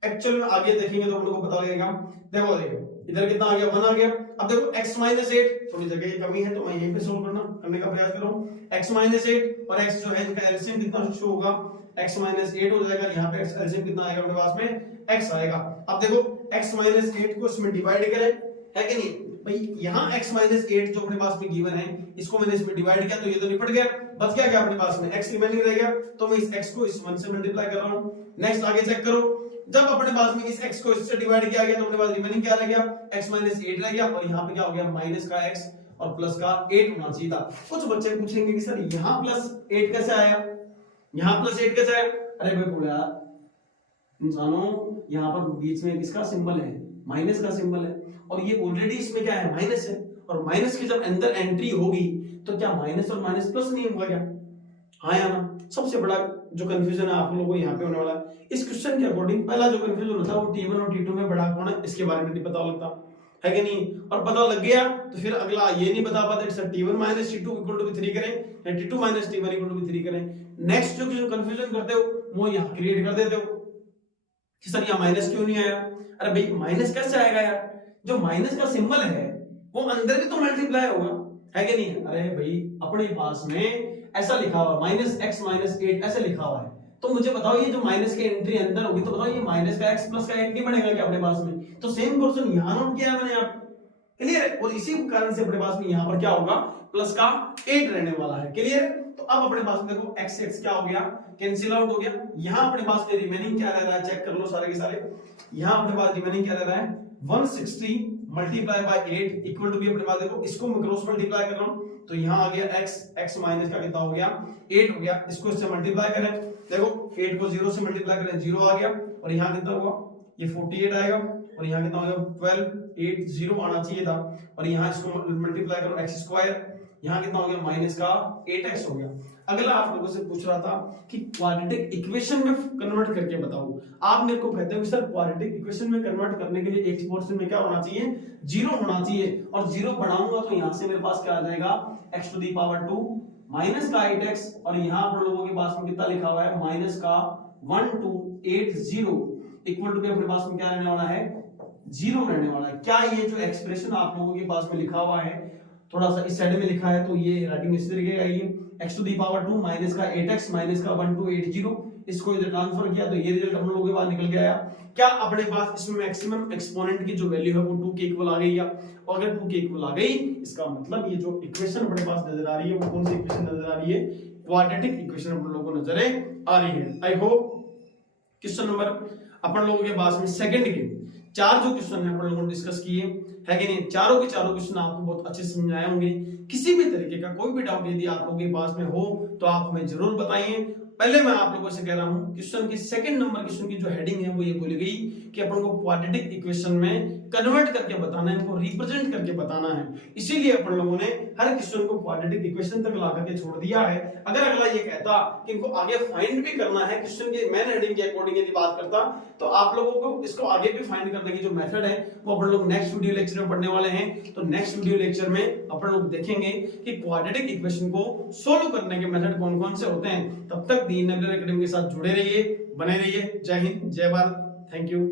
एक्चुअल में आगे देखेंगे तो हम लोग को पता लगेगा। देखो इधर कितना आ गया, 1 आ गया। अब देखो x माइनस 8 थोड़ी जगह की कमी है तो मैं यहीं पे सोल्व करने का प्रयास कर रहा हूँ। x माइनस 8 और x जो है इनका एलसीएम कितना शो होगा, x माइनस 8 हो जाएगा। यहाँ पे एलसीएम कितना आएगा अपने पास में, x आएगा। अब देखो x माइनस 8 को इसमें डिवाइड करें, है कि नहीं भाई। यहाँ x माइनस 8 जो अपने पास में गिवन है, इसको मैंने इसमें डिवाइड किया तो ये तो निपट गया, बच गया क्या अपने पास में, x रिमेनिंग रह गया। तो मैं इस x को इस 1 से मल्टीप्लाई कर रहा हूँ। नेक्स्ट आगे चेक करो, जब अपने पास में इस x को इससे डिवाइड किया गया तो अपने पास रिमेनिंग क्या रह गया, x माइनस 8 रह गया, और यहाँ पे क्या हो गया, माइनस का x और प्लस का 8 होना चाहिए था। कुछ बच्चे पूछेंगे कि सर यहाँ प्लस 8 कैसे आया, यहाँ प्लस 8 कैसे आया। अरे भाई बोला इंसानों, यहाँ पर बीच में किसका सिंबल है, माइनस का सिंबल है, और ये ऑलरेडी इसमें क्या है, माइनस है। और माइनस की जब अंदर एंट्री होगी तो क्या माइनस और माइनस प्लस नहीं होगा क्या, हाँ या ना। सबसे बड़ा जो कंफ्यूजन है आप लोगों को यहाँ पे होने वाला है। इस क्वेश्चन के अकॉर्डिंग पहला जो कंफ्यूजन होता है वो T1 और T2 में बड़ा कौन है, इसके बारे में नहीं पता लगता है कि नहीं, और पता लग गया तो फिर अगला ये नहीं बता पाते T1 minus T2 equal to 3 करें या T2 minus T1 equal to 3 करें। नेक्स्ट जो कंफ्यूजन करते हो वो यहाँ क्रिएट कर देते हो कि सर यहाँ माइनस क्यों नहीं आया। अरे भाई माइनस कैसे आएगा यार, जो माइनस का सिंबल है वो अंदर भी तो मल्टीप्लाई होगा है कि नहीं। अरे भाई अपने पास में ऐसा लिखा हुआ माइनस एक्स माइनस 8 ऐसे लिखा हुआ है, तो मुझे बताओ ये जो माइनस की एंट्री अंदर होगी तो बताओ ये माइनस का एक्स प्लस का 8 नहीं बनेगा क्या अपने पास में। तो सेम क्वेश्चन यहाँ नोट किया है मैंने यहाँ क्लियर, और इसी कारण से अपने पास में यहाँ पर क्या होगा प्लस का 8 रहने वाला है क्लियर। तो अब अपने पास में देखो x x क्या हो गया कैंसिल आउट हो गया, यहाँ अपने पास में रिमेनिंग क्या रह रहा है चेक कर लो सारे के सारे। यहाँ अपने पास रिमेनिंग क्या रह रहा है 160 मल्टीप्लाई बाय 8 इक्वल टू भी अपने पास देखो इसको मैं क्रॉस मल्टीप्लाई कर रहा हूं तो यहाँ आ गया x माइनस का कितना हो गया 8 हो गया, इसको इससे मल्टीप्लाई करें देखो 8 को 0 से मल्टीप्लाई करें 0 आ गया, और यहाँ कितना हुआ ये 48 आएगा, और यहाँ कितना हो गया 12 8 0 आना चाहिए था, और यहाँ इसको मल्टीप्लाई करो x स्क्वायर, यहाँ कितना हो गया माइनस का 8x हो गया। अगला आप लोगों से पूछ रहा था कि क्वाड्रेटिक इक्वेशन में कन्वर्ट करके बताओ। आप मेरे को कहते हो कि सर क्वाड्रेटिक इक्वेशन में कन्वर्ट करने के लिए एक पोर्शन में क्या होना चाहिए 0 होना चाहिए, और 0 बढ़ाऊंगा तो यहाँ से मेरे पास क्या आ जाएगा x to the power 2 minus का 8x, और यहाँ पर लोगों के पास में कितना लिखा हुआ है माइनस का 1280 इक्वल टू अपने पास में क्या रहने वाला है 0 रहने वाला है। क्या ये जो एक्सप्रेशन आप लोगों के पास में लिखा हुआ है थोड़ा सा इस साइड में लिखा है तो ये राइटिंग इस तरीके का ये x to the power 2 minus का 8x माइनस का 1280, इसको इधर ट्रांसफर किया तो ये रिजल्ट हम लोगों के पास निकल के आया। क्या अपने पास इसमें मैक्सिमम एक्सपोनेंट की जो वैल्यू है वो 2 के इक्वल आ गई या, और अगर 2 के इक्वल आ गई इसका मतलब ये जो इक्वेशन अपने पास नजर आ रही है वो कौन सी इक्वेशन नजर आ रही है क्वाड्रेटिक इक्वेशन अपन लोगों को नजर आ रही है। आई होप क्वेश्चन नंबर अपन लोगों के पास में सेकंड के 4 जो क्वेश्चन है अपन लोगों ने डिस्कस किए है कि नहीं, चारों के चारों क्वेश्चन आपको बहुत अच्छे से समझाए होंगे। किसी भी तरीके का कोई भी डाउट यदि आप लोगों के पास में हो तो आप हमें जरूर बताइए। पहले मैं आप लोगों से कह रहा हूं क्वेश्चन की सेकंड नंबर क्वेश्चन की जो हेडिंग है वो ये बोली गई कि अपन को क्वाड्रेटिक इक्वेशन में कन्वर्ट करके बताना है, इनको रिप्रेजेंट करके बताना है, इसीलिए अपन लोगों ने हर क्वेश्चन को क्वाड्रेटिक इक्वेशन तक ला करके छोड़ दिया है। अगर अगला ये कहता कि इनको आगे फाइंड भी करना है क्वेश्चन के मेन हेडिंग के अकॉर्डिंग यदि बात करता तो आप लोगों को इसको आगे भी फाइंड करने की जो मेथड है वो अपन लोग नेक्स्ट वीडियो लेक्चर में पढ़ने वाले हैं। तो नेक्स्ट वीडियो लेक्चर में अपन लोग देखेंगे कि क्वाड्रेटिक इक्वेशन को सोल्व करने के मेथड कौन कौन से होते हैं। तब तक दी एनेबलर एकेडमी के साथ जुड़े रहिए, बने रहिए। जय हिंद, जय भारत, थैंक यू।